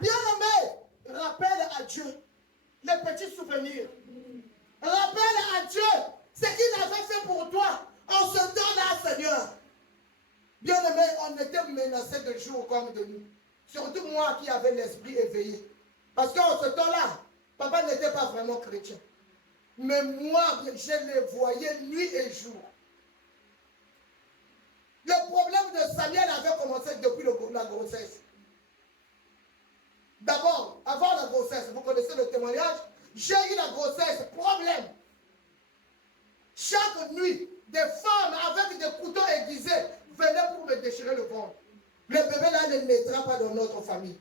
Bien-aimé, rappelle à Dieu les petits souvenirs. Rappelle à Dieu ce qu'il avait fait pour toi en ce temps-là, Seigneur. Bien-aimé, on était menacés de jour comme de nuit. Surtout moi qui avais l'esprit éveillé. Parce qu'en ce temps-là, papa n'était pas vraiment chrétien. Mais moi, je les voyais nuit et jour. Le problème de Samuel avait commencé depuis la grossesse. D'abord, avant la grossesse, vous connaissez le témoignage, j'ai eu la grossesse, problème. Chaque nuit, des femmes avec des couteaux aiguisés venaient pour me déchirer le ventre. Le bébé là ne naîtra pas dans notre famille.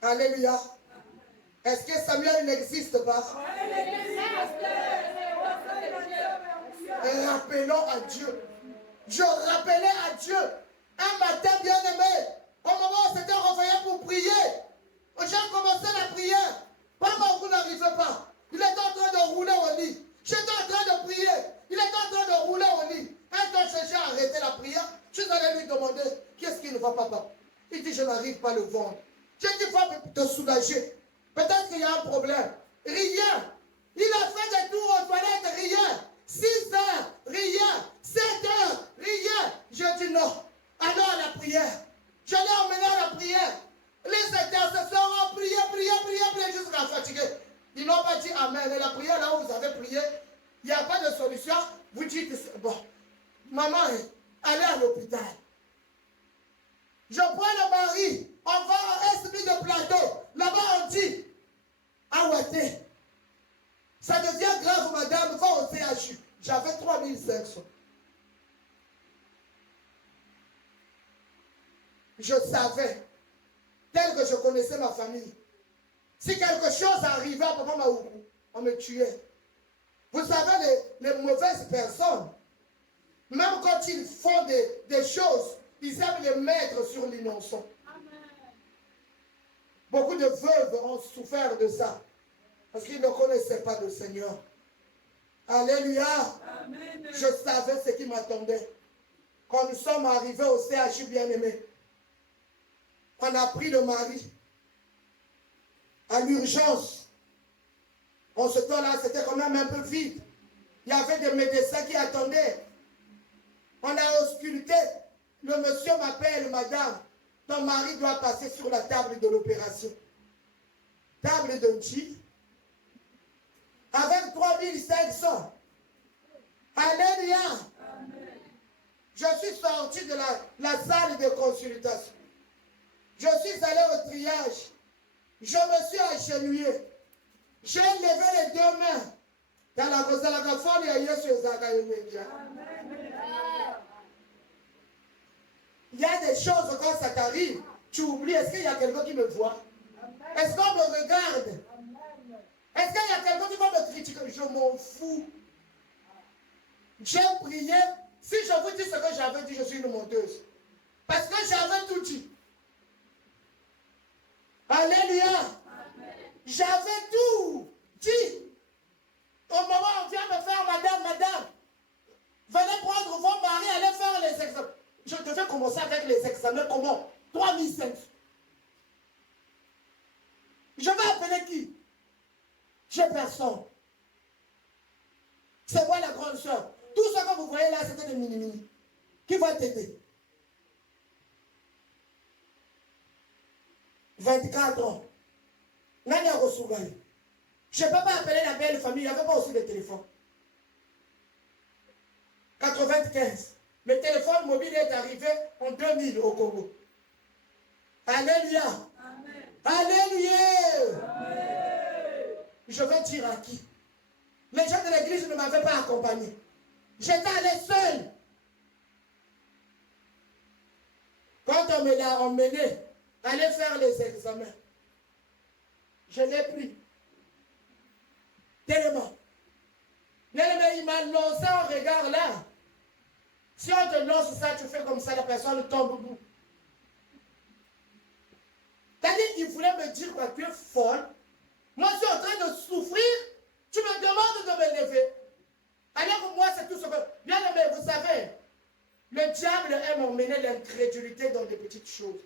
Alléluia. Est-ce que Samuel n'existe pas? Et rappelons à Dieu. Je rappelais à Dieu. Un matin bien-aimé, au moment où on s'était réveillé pour prier, j'ai commencé la prière. Papa, vous n'arrivez pas. Il était en train de rouler au lit. J'étais en train de prier. Il était en train de rouler au lit. Quand j'ai arrêté la prière, je suis allé lui demander, qu'est-ce qui ne va pas, papa? Il dit, je n'arrive pas à le vendre. J'ai dit, il faut te soulager. Peut-être qu'il y a un problème. Rien. Il a fait des tours aux toilettes, rien. 6 heures, rien. 7 heures, rien. Je dis non. Alors à la prière. Je l'ai emmené à la prière. Les intercesseurs ont prié, jusqu'à fatiguer. Ils n'ont pas dit amen. Et la prière, là où vous avez prié, il n'y a pas de solution. Vous dites, bon, maman, allez à l'hôpital. Je prends le mari, on va à esprit de plateau. Là-bas, on dit, ah ouais, ça devient grave, madame, va au CHU. J'avais 3500. Je savais, tel que je connaissais ma famille, Si quelque chose arrivait à Papa Maougou, on me tuait. Vous savez, les mauvaises personnes, même quand ils font des choses, ils aiment les mettre sur l'innocent. Beaucoup de veuves ont souffert de ça. Parce qu'ils ne connaissaient pas le Seigneur. Alléluia. Amen. Je savais ce qui m'attendait. Quand nous sommes arrivés au CHU bien-aimé, on a pris le mari à l'urgence. En ce temps-là, c'était quand même un peu vide. Il y avait des médecins qui attendaient. On a ausculté. Le monsieur m'appelle, madame, ton mari doit passer sur la table de l'opération. Table de G. Avec 3500. Alléluia. Amen. Je suis sorti de la salle de consultation. Je suis allé au triage. Je me suis agenouillé. J'ai levé les deux mains. Dans la Rosalagafone, il y a Yesu Zagayomedia. Il y a des choses quand ça t'arrive, tu oublies, est-ce qu'il y a quelqu'un qui me voit? Est-ce qu'on me regarde? Est-ce qu'il y a quelqu'un qui va me critiquer? Je m'en fous. J'ai prié. Si je vous dis ce que j'avais dit, je suis une menteuse. Parce que j'avais tout dit. Alléluia. J'avais tout dit. Au moment où on vient me faire, madame, venez prendre vos maris, allez faire les examens. Je devais commencer avec les examens. Comment? 3500. Je vais appeler qui? J'ai personne. C'est moi la grande soeur. Tout ce que vous voyez là, c'était des mini-mini. Qui va t'aider? 24 ans. Nani a reçu. Je ne peux pas appeler la belle famille. Il n'y avait pas aussi de téléphone. 95. Le téléphone mobile est arrivé en 2000 au Congo. Alléluia. Amen. Alléluia. Amen. Je vais dire à qui? Les gens de l'église ne m'avaient pas accompagné. J'étais allé seul. Quand on me l'a emmené, aller faire les examens, je l'ai pris. Tellement. Il m'a lancé un regard là. Si on te lance ça, tu fais comme ça, la personne tombe au bout. C'est-à-dire qu'il voulait me dire que tu es folle. Moi, je suis en train de souffrir. Tu me demandes de me lever. Alors que moi, c'est tout ce que... Bien aimé, vous savez, le diable aime emmener l'incrédulité dans des petites choses.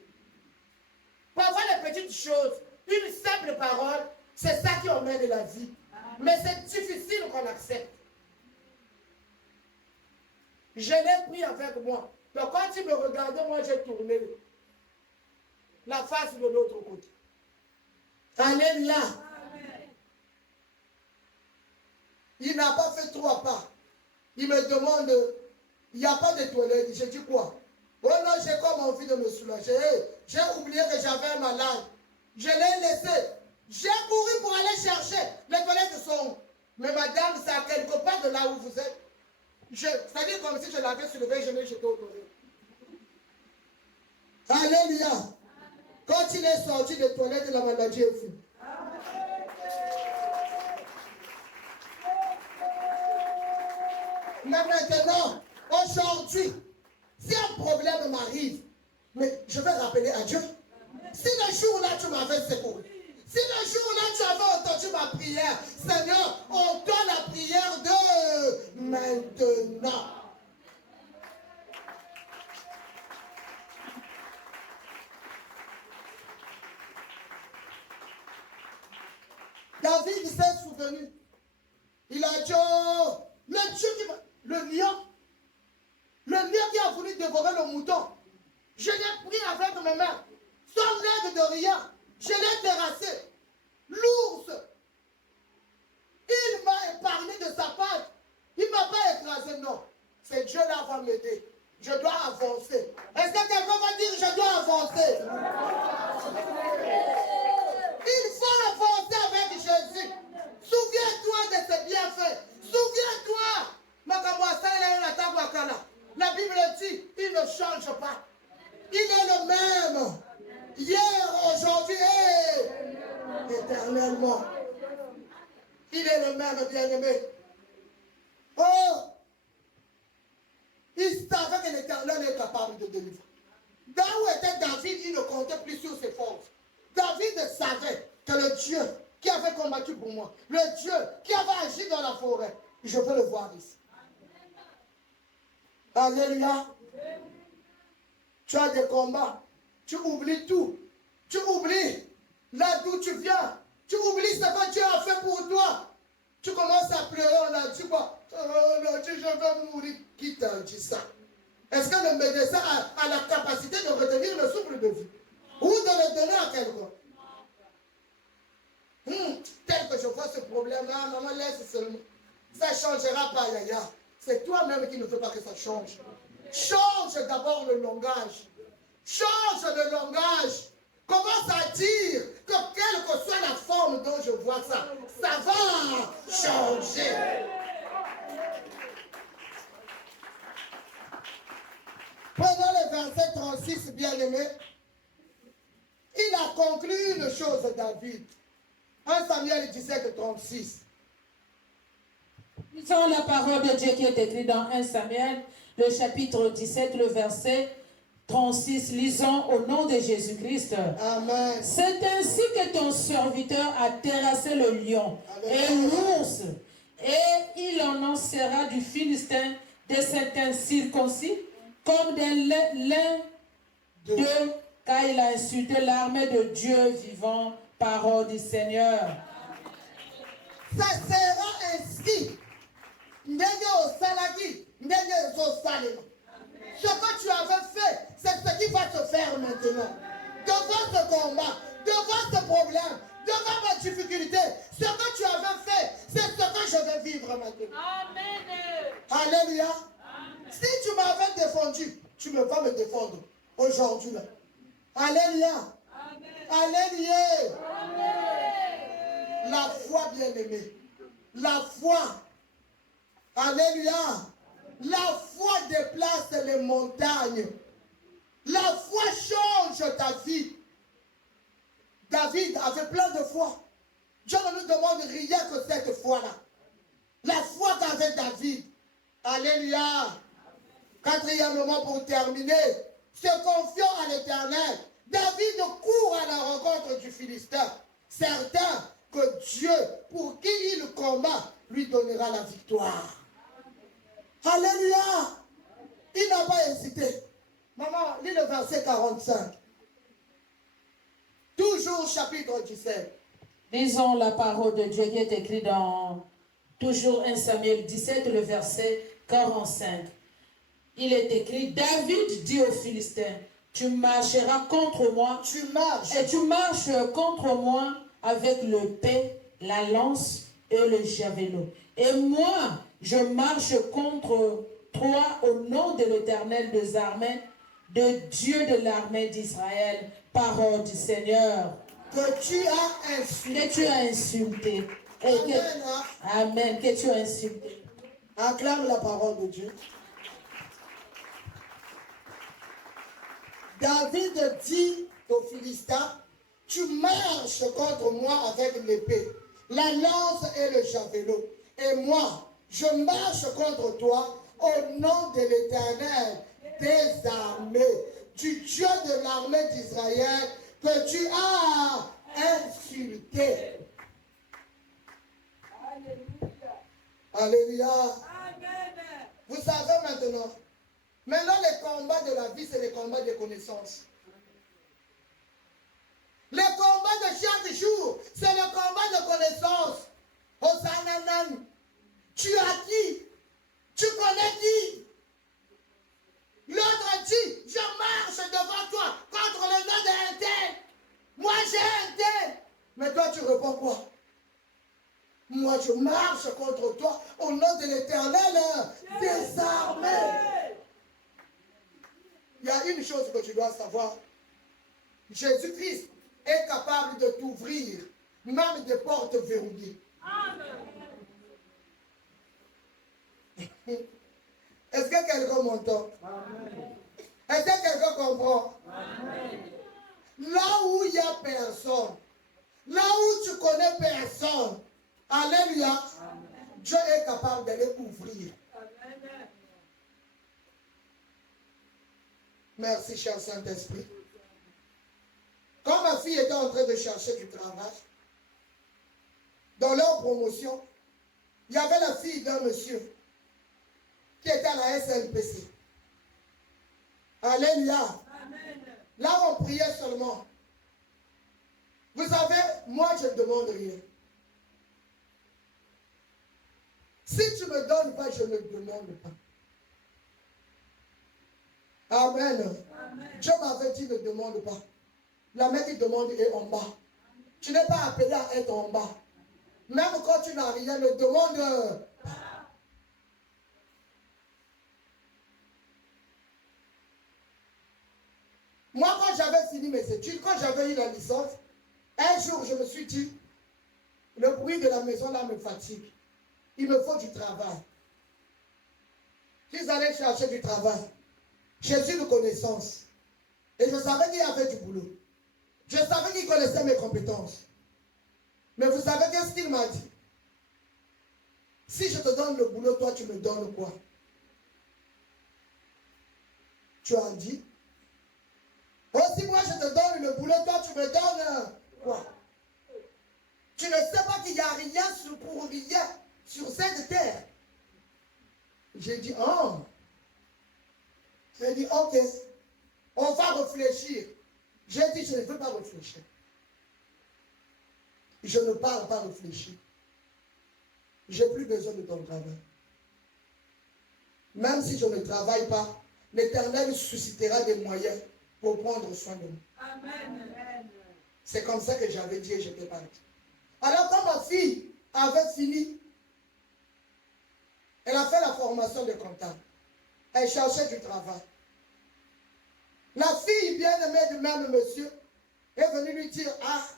Parfois, les petites choses, une simple parole, c'est ça qui emmène la vie. Mais c'est difficile qu'on accepte. Je l'ai pris avec moi. Donc quand il me regardait, moi j'ai tourné la face de l'autre côté. Alléluia. Il n'a pas fait 3 pas. Il me demande, il n'y a pas de toilette. J'ai dit quoi? Oh non, j'ai comme envie de me soulager. J'ai oublié que j'avais un malade. Je l'ai laissé. J'ai couru pour aller chercher. Les toilettes sont... Mais madame, c'est à quelque part de là où vous êtes. C'est-à-dire comme si je l'avais soulevé, je l'ai jeté au toilette. Alléluia. Quand il est sorti des toilettes, la maladie est finie. Mais maintenant, aujourd'hui, si un problème m'arrive, mais je vais rappeler à Dieu. Si le jour-là tu m'avais secouru, si le jour-là tu avais entendu ma prière, Seigneur, entends la prière de maintenant. David s'est souvenu. Il a dit, oh, le Dieu qui m'a... Le lion qui a voulu dévorer le mouton, je l'ai pris avec mes mains, sans l'aide de rien, je l'ai terrassé. L'ours, il m'a épargné de sa patte, il ne m'a pas écrasé, non. C'est Dieu là qui va m'aider. Je dois avancer. Est-ce que quelqu'un va dire, je dois avancer? Il faut avancer avec Jésus. Souviens-toi de ses bienfaits. Souviens-toi. La Bible dit, il ne change pas. Il est le même. Hier, aujourd'hui et éternellement. même, bien-aimé. Oh, il savait que l'Éternel est capable de délivrer. Là où était David, il ne comptait plus sur ses forces. David savait que le Dieu qui avait combattu pour moi, le Dieu qui avait agi dans la forêt, je veux le voir ici. Alléluia. Tu as des combats, tu oublies tout. Tu oublies là d'où tu viens. Tu oublies ce que Dieu a fait pour toi. Tu commences à pleurer, on a dit quoi? Oh là, je vais mourir. Qui t'a dit ça? Est-ce que le médecin a la capacité de retenir le souffle de vie? Ou de le donner à quelqu'un? Tel que je vois ce problème-là, maman, laisse seulement. Ça ne changera pas, Yaya. C'est toi-même qui ne veux pas que ça change. Change d'abord le langage. Change le langage. Commence à dire que quelle que soit la forme dont je vois ça, ça va changer. Prenons le verset 36, bien-aimé. Il a conclu une chose, David. 1 Samuel 17, 36. Lisons la parole de Dieu qui est écrite dans 1 Samuel, le chapitre 17, le verset 36. Lisons au nom de Jésus-Christ. Amen. C'est ainsi que ton serviteur a terrassé le lion et l'ours, et il annoncera du Philistin des certains circoncis, comme l'un d'eux, car il a insulté l'armée de Dieu vivant, parole du Seigneur. Ça sera ainsi. Ce que tu avais fait, c'est ce qui va te faire maintenant. Devant ce combat, devant ce problème, devant ma difficulté, ce que tu avais fait, c'est ce que je vais vivre maintenant. Amen. Alléluia. Amen. Si tu m'avais défendu, tu me vas me défendre aujourd'hui. Alléluia. Amen. Alléluia. Amen. La foi, bien-aimée. La foi. Alléluia. La foi déplace les montagnes. La foi change ta vie. David avait plein de foi. Dieu ne nous demande rien que cette foi-là. La foi qu'avait David. Alléluia. Quatrièmement, pour terminer, se confiant à l'Éternel, David court à la rencontre du Philistin, certain que Dieu, pour qui il combat, lui donnera la victoire. Alléluia. Il n'a pas hésité. Maman, lis le verset 45. Toujours chapitre 17. Lisons la parole de Dieu qui est écrite dans toujours 1 Samuel 17, le verset 45. Il est écrit, David dit aux Philistins, tu marcheras contre moi. Tu marches. Et tu marches contre moi avec l'épée, la lance et le javelot. Et moi, je marche contre toi au nom de l'Éternel des armées, de Dieu de l'armée d'Israël, parole du Seigneur. Que tu as insulté. Que tu as insulté. Amen. Amen. Que tu as insulté. Acclame la parole de Dieu. David dit aux Philistins, tu marches contre moi avec l'épée, la lance et le javelot. Et moi, je marche contre toi au nom de l'Éternel des armées, du Dieu de l'armée d'Israël que tu as insulté. Alléluia. Alléluia. Amen. Vous savez maintenant les combats de la vie, c'est les combats de connaissances. Les combats de chaque jour, c'est le combat de connaissances. Hosanna. Tu as qui? Tu connais qui? L'autre dit, je marche devant toi contre le nom d'un tel. Moi j'ai un tel. Mais toi tu réponds quoi? Moi je marche contre toi au nom de l'Éternel des armées. Il y a une chose que tu dois savoir. Jésus-Christ est capable de t'ouvrir même des portes verrouillées. Amen. Est-ce que quelqu'un m'entend? Est-ce que quelqu'un comprend? Amen. Là où il n'y a personne, là où tu connais personne, Alléluia. Dieu est capable d'aller ouvrir. Merci, cher Saint-Esprit. Quand ma fille était en train de chercher du travail, dans leur promotion, il y avait la fille d'un monsieur qui était à la SLPC. Alléluia. Amen. Là, on priait seulement. Vous savez, moi, je ne demande rien. Si tu ne me donnes pas, je ne demande pas. Amen. Amen. Dieu m'avait dit ne demande pas. La main qui demande est en bas. Tu n'es pas appelé à être en bas. Même quand tu n'as rien, ne demande pas. Moi, quand j'avais fini mes études, quand j'avais eu la licence, un jour, je me suis dit, le bruit de la maison là me fatigue. Il me faut du travail. Ils allaient chercher du travail. J'ai eu de connaissances. Et je savais qu'il y avait du boulot. Je savais qu'il connaissait mes compétences. Mais vous savez qu'est-ce qu'il m'a dit? Si je te donne le boulot, toi tu me donnes quoi? Tu as dit? Oh, si moi je te donne le boulot, toi tu me donnes quoi? Tu ne sais pas qu'il n'y a rien pour rien sur cette terre. J'ai dit, oh. J'ai dit, ok, on va réfléchir. J'ai dit, je ne veux pas réfléchir. Je ne parle pas réfléchir. J'ai plus besoin de ton travail. Même si je ne travaille pas, l'Éternel suscitera des moyens pour prendre soin de nous. Amen. C'est comme ça que j'avais dit et j'étais parti. Alors quand ma fille avait fini, elle a fait la formation de comptable. Elle cherchait du travail. La fille bien-aimée du même monsieur est venue lui dire, ah,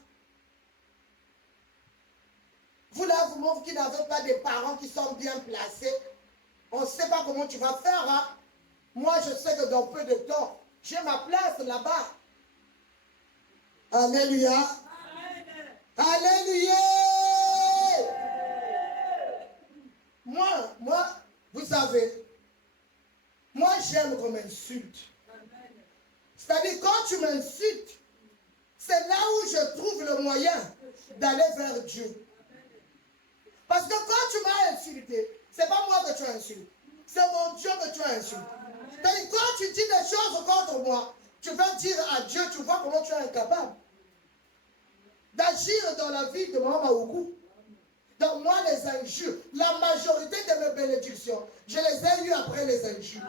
vous là, vous montrez qui n'avez pas des parents qui sont bien placés. On ne sait pas comment tu vas faire. Hein? Moi, je sais que dans peu de temps, j'ai ma place là-bas. Alléluia. Amen. Alléluia. Moi, vous savez, moi j'aime qu'on m'insulte. C'est-à-dire, quand tu m'insultes, c'est là où je trouve le moyen d'aller vers Dieu. Parce que quand tu m'as insulté, c'est pas moi que tu as insulté. C'est mon Dieu que tu as insulté. C'est-à-dire, quand tu dis des choses contre moi, tu vas dire à Dieu, tu vois comment tu es incapable d'agir dans la vie de Maman Maoukou. Dans moi, les injures, la majorité de mes bénédictions, je les ai eues après les injures.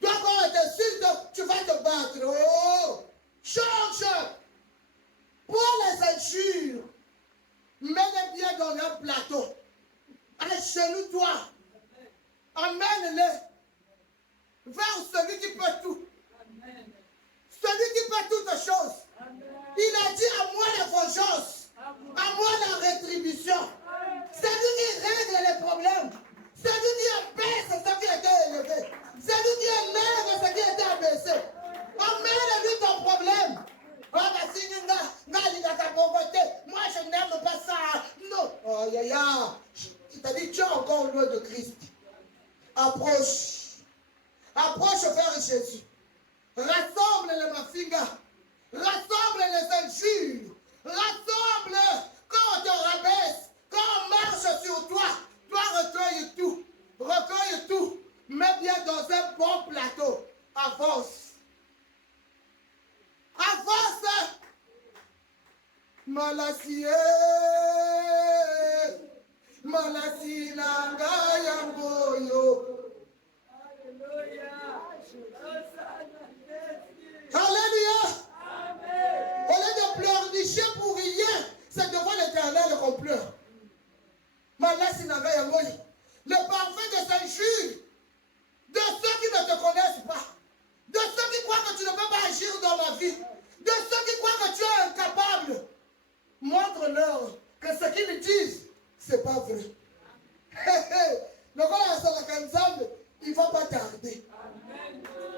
Toi, quand on t'insulte, tu vas te battre. Oh, change. Pour les injures, mets-les bien dans un plateau. Agenouille-toi. Amène-les vers celui qui peut tout. Celui qui peut toutes choses. Il a dit à moi la vengeance, à moi la rétribution. C'est lui qui règle les problèmes. C'est lui qui abaisse ce qui a été élevé. C'est lui qui élève ce qui a été abaissé. Emmène-lui ton problème. Moi, je n'aime pas ça. Non. Oh, c'est-à-dire, tu es encore loin de Christ. Approche. Approche vers Jésus. Rassemble les mafingas. Rassemble les injures. Rassemble. Quand on te rabaisse, quand on marche sur toi, toi recueille tout. Recueille tout. Mets bien dans un bon plateau. Avance. Avance. Malasie. Malasie nanga yangoyo. Alléluia. Au lieu de pleurnicher pour rien, c'est devant l'Éternel qu'on pleure. Malasie nanga yangoyo. Le parfum des injures de ceux qui ne te connaissent pas, de ceux qui croient que tu ne peux pas agir dans ma vie, de ceux qui croient que tu es incapable, montre-leur que ce qu'ils disent, c'est pas vrai. Le gars, il ne va pas tarder.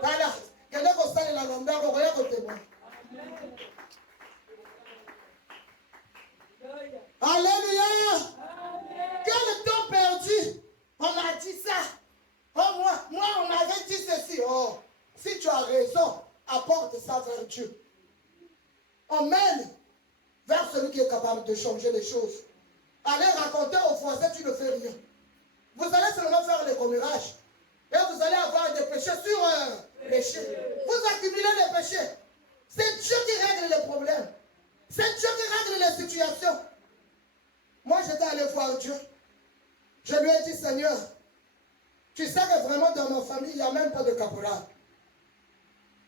Voilà. Quelqu'un qui s'en est la longue, on regarde au témoin. Alléluia. emmène vers celui qui est capable de changer les choses. Allez raconter aux voisins, tu ne fais rien. Vous allez seulement faire les commérages. Et vous allez avoir des péchés sur péchés. Vous accumulez les péchés. C'est Dieu qui règle les problèmes. C'est Dieu qui règle les situations. Moi, j'étais allé voir Dieu. Je lui ai dit, Seigneur, tu sais que vraiment dans ma famille, il n'y a même pas de caporal.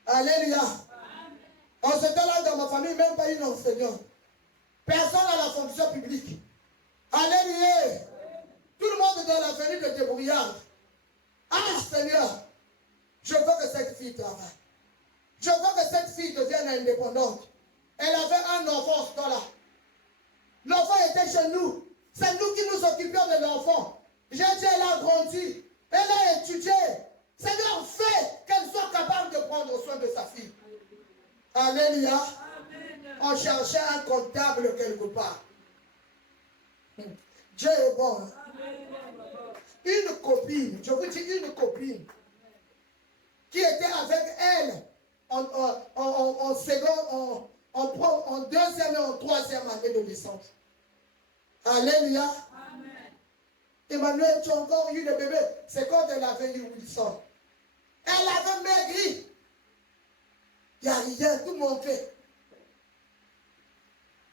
Alléluia. En ce temps-là, dans ma famille, même pas une enseignante. Personne n'a la fonction publique. Alléluia. Tout le monde est dans la venue de débrouillard. Ah, Seigneur, je veux que cette fille travaille. Je veux que cette fille devienne indépendante. Elle avait un enfant ce temps-là. L'enfant était chez nous. C'est nous qui nous occupions de l'enfant. J'ai dit, elle a grandi. Elle a étudié. Seigneur, fait qu'elle soit capable de prendre soin de sa fille. Alléluia. Amen. On cherchait un comptable quelque part. Dieu est bon. Amen. Une copine, je vous dis une copine, qui était avec elle en seconde, en deuxième et en troisième année de licence. Alléluia. Amen. Emmanuel, tu as encore eu le bébé. C'est quand elle avait eu Wilson. Elle avait maigri. Il n'y a rien, tout manquait.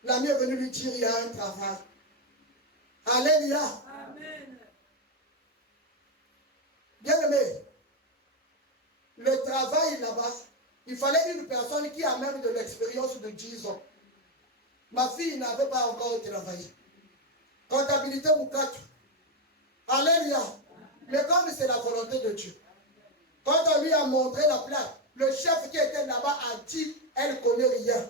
L'ami est venu lui dire, il y a un travail. Alléluia. Amen. Bien-aimé, le travail là-bas, il fallait une personne qui a même de l'expérience de 10 ans. Ma fille n'avait pas encore travaillé. Comptabilité ou 4. Alléluia. Mais comme c'est la volonté de Dieu, quand on lui a montré la place, le chef qui était là-bas a dit, elle ne connaît rien.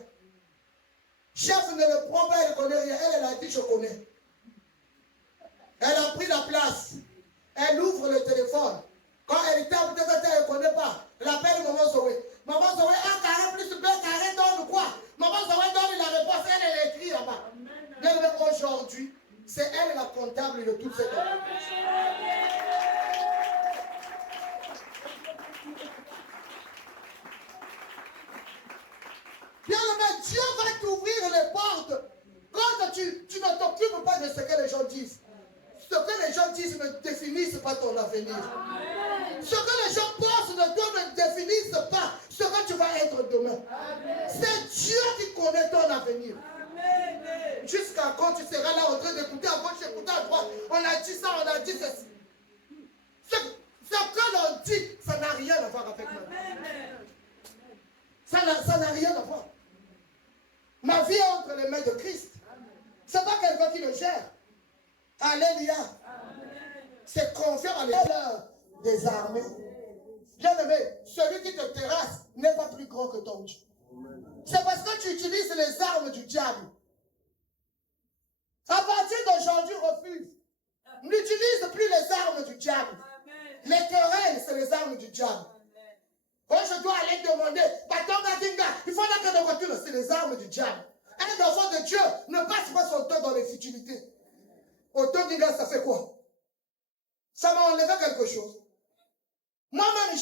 Chef ne le prend pas, elle ne connaît rien. Elle a dit, je connais. Elle a pris la place. Elle ouvre le téléphone. Quand elle tape, peut-être elle ne connaît pas. Elle appelle Maman Zoé. Maman Zoé, A carré plus B carré donne quoi? Maman Zoé donne la réponse, elle écrit là-bas. Bien aujourd'hui, c'est elle la comptable de toutes ces choses. Bien-aimé, Dieu va t'ouvrir les portes quand tu ne t'occupes pas de ce que les gens disent. Ce que les gens disent ne définissent pas ton avenir. Amen. Ce que les gens pensent de toi ne définissent pas ce que tu vas être demain. C'est Dieu qui connaît ton avenir. Jusqu'à quand tu seras là en train d'écouter à gauche, écouter à droite. On a dit ça, on a dit ceci. Ce que l'on dit, ça n'a rien à voir avec moi. Ça n'a rien à voir. Ma vie est entre les mains de Christ. Ce n'est pas quelqu'un qui le gère. Alléluia. C'est confiant à l'État des armées. Bien-aimé, celui qui te terrasse n'est pas plus grand que ton Dieu. C'est parce que tu utilises les armes du diable. À partir d'aujourd'hui, refuse. N'utilise plus les armes du diable. Les querelles, c'est les armes du diable. Quand je dois aller demander, il faut que de voiture, c'est les armes du diable. Un enfant de Dieu ne passe pas son temps dans les futilités. Autant de gars, ça fait quoi? Ça m'a enlevé quelque chose. Moi-même,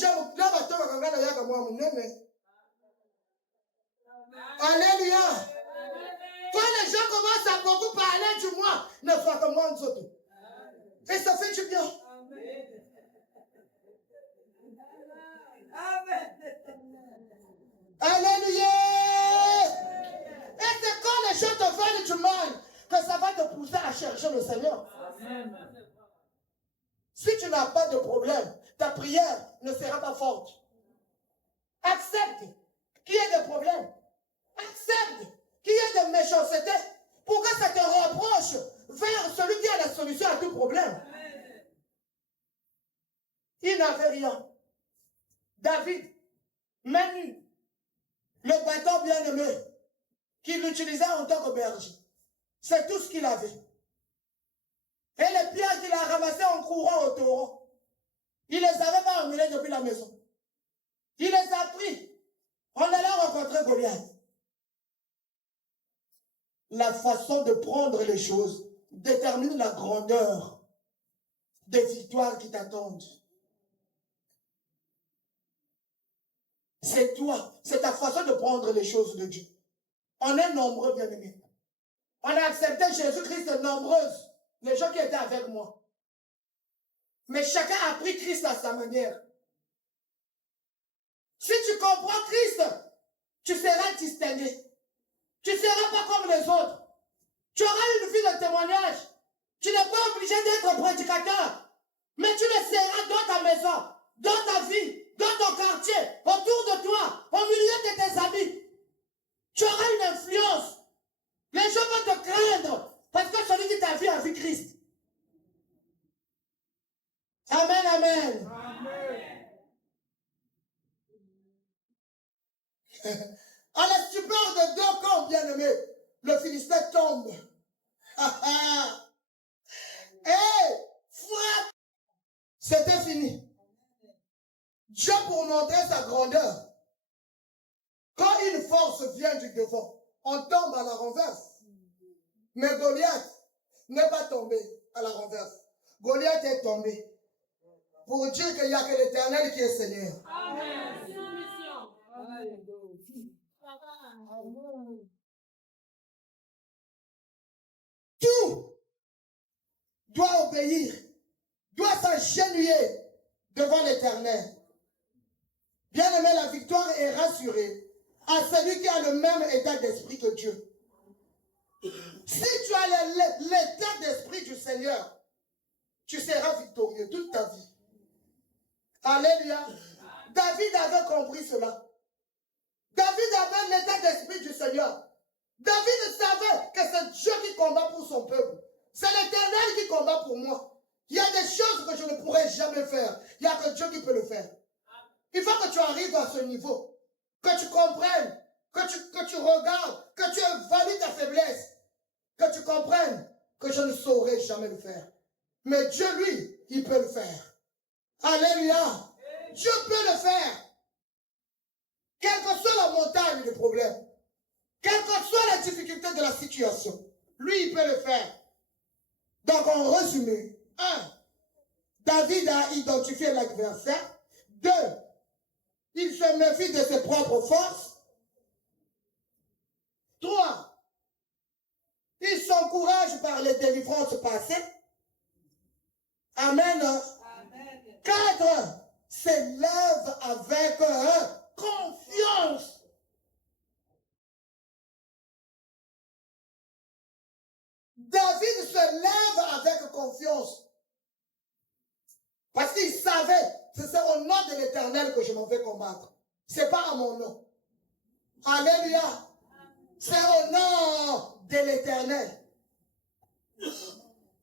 alléluia. Quand les gens commencent à beaucoup parler du moi, ne sois que moi en dessous. Et ça fait du bien. Alléluia. Et c'est quand les gens te veulent du mal que ça va te pousser à chercher le Seigneur. Amen. Si tu n'as pas de problème, ta prière ne sera pas forte. Accepte qu'il y ait des problèmes. Accepte qu'il y ait des méchancetés pour que ça te rapproche vers celui qui a la solution à tout problème. Amen. Il n'avait rien. David, Manu, le bâton bien-aimé, qu'il utilisait en tant que berger. C'est tout ce qu'il avait. Et les pierres qu'il a ramassées en courant au taureau, il les avait pas emmenées depuis la maison. Il les a pris. On allait rencontrer Goliath. La façon de prendre les choses détermine la grandeur des victoires qui t'attendent. C'est toi, c'est ta façon de prendre les choses de Dieu. On est nombreux, bien-aimés. On a accepté Jésus-Christ nombreuses, les gens qui étaient avec moi. Mais chacun a pris Christ à sa manière. Si tu comprends Christ, tu seras distingué. Tu ne seras pas comme les autres. Tu auras une vie de témoignage. Tu n'es pas obligé d'être prédicateur. Mais tu le seras dans ta maison, dans ta vie, dans ton quartier, autour de toi, au milieu de tes amis. Tu auras une influence. Les gens vont te craindre parce que celui qui t'a vu a vu Christ. Amen, amen. Amen. À la stupeur de deux camps, bien-aimés, le Philistin tombe. Et frappe. C'était fini. Dieu, pour montrer sa grandeur, quand une force vient du devant, on tombe à la renverse. Mais Goliath n'est pas tombé à la renverse. Goliath est tombé pour dire qu'il n'y a que l'Éternel qui est Seigneur. Amen. Tout doit obéir, doit s'agenouiller devant l'Éternel. Bien-aimé, la victoire est rassurée à celui qui a le même état d'esprit que Dieu. Si tu as l'état d'esprit du Seigneur, tu seras victorieux toute ta vie. Alléluia. David avait compris cela. David avait l'état d'esprit du Seigneur. David savait que c'est Dieu qui combat pour son peuple. C'est l'Éternel qui combat pour moi. Il y a des choses que je ne pourrais jamais faire. Il n'y a que Dieu qui peut le faire. Il faut que tu arrives à ce niveau. Que tu comprennes. Que tu regardes. Que tu évalues ta faiblesse. Que tu comprennes que je ne saurais jamais le faire. Mais Dieu, lui, il peut le faire. Alléluia. Dieu peut le faire. Quelle que soit la montagne du problème. Quelle que soit la difficulté de la situation. Lui, il peut le faire. Donc, en résumé, 1. David a identifié l'adversaire. 2. Il se méfie de ses propres forces. 3. Il s'encourage par les délivrances passées. Amen. 4. S'élève avec confiance. David se lève avec confiance. Parce qu'il savait, c'est au nom de l'Éternel que je m'en vais combattre. Ce n'est pas à mon nom. Alléluia. C'est au nom de l'Éternel.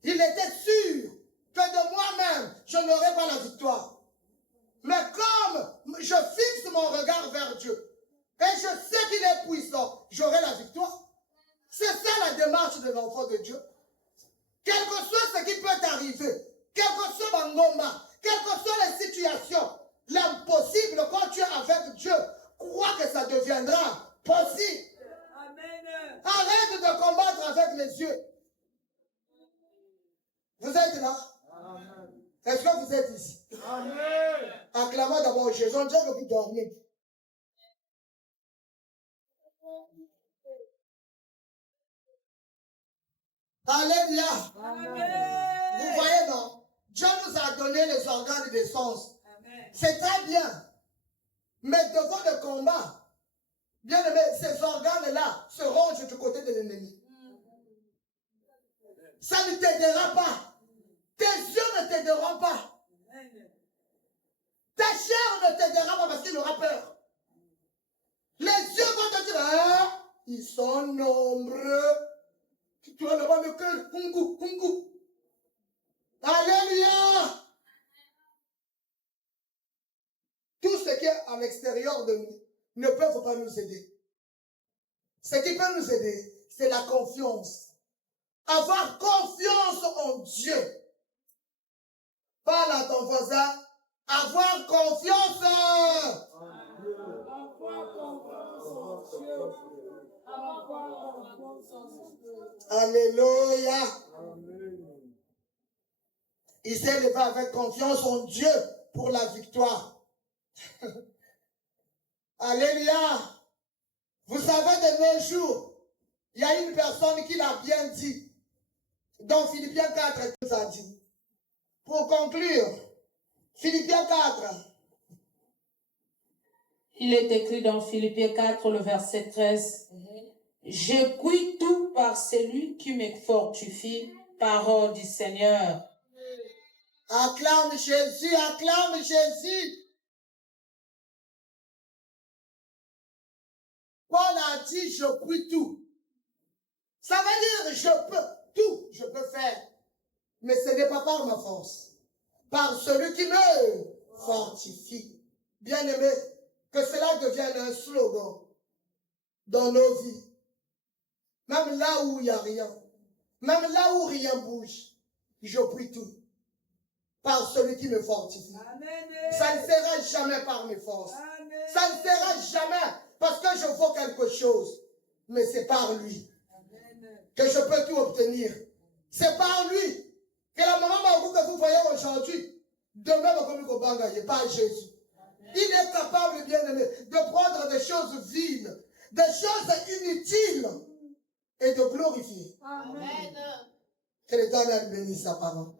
Il était sûr que de moi-même, je n'aurais pas la victoire. Mais comme je fixe mon regard vers Dieu, et je sais qu'il est puissant, j'aurai la victoire. C'est ça la démarche de l'enfant de Dieu. Quel que soit ce qui peut t'arriver, quel que soit Mangoma, quelles que soient les situations, l'impossible quand tu es avec Dieu, crois que ça deviendra possible. Amen. Arrête de combattre avec les yeux. Vous êtes là? Est-ce que vous êtes ici? Amen. Acclamons d'abord Jésus. On dirait que vous dormez. Alléluia. Vous voyez, non? Dieu nous a donné les organes des sens. C'est très bien. Mais devant le combat, bien aimé, ces organes-là se rangent du côté de l'ennemi. Ça ne t'aidera pas. Tes yeux ne t'aideront pas. Ta chair ne t'aidera pas parce qu'il aura peur. Les yeux vont te dire, ah, ils sont nombreux. Tu vas là-bas le cœur, Kungu, Kungu. Alléluia. Tout ce qui est à l'extérieur de nous ne peut pas nous aider. Ce qui peut nous aider, c'est la confiance. Avoir confiance en Dieu. Parle à ton voisin. Avoir confiance en Dieu. Avoir confiance en Dieu. Avoir confiance en Dieu. Alléluia. Amen. Il s'est levé avec confiance en Dieu pour la victoire. Alléluia. Vous savez, de nos jours, il y a une personne qui l'a bien dit. Dans Philippiens 4, elle nous a dit. Pour conclure, Philippiens 4. Il est écrit dans Philippiens 4, le verset 13. Je puis tout par celui qui me fortifie, parole du Seigneur. Acclame Jésus, acclame Jésus. Paul a dit, je puis tout. Ça veut dire, je peux tout, je peux faire. Mais ce n'est pas par ma force. Par celui qui me fortifie. Bien aimé, que cela devienne un slogan dans nos vies. Même là où il n'y a rien. Même là où rien bouge. Je puis tout. Par celui qui me fortifie. Amen. Ça ne sera jamais par mes forces. Amen. Ça ne sera jamais parce que je vaux quelque chose. Mais c'est par lui. Amen. Que je peux tout obtenir. C'est par lui. Que la maman Marou que vous voyez aujourd'hui, demain va comme au Bangaye, par Jésus. Amen. Il est capable, bien aimé, de prendre des choses viles, des choses inutiles et de glorifier. Amen. Que l'Éternel bénisse sa parole.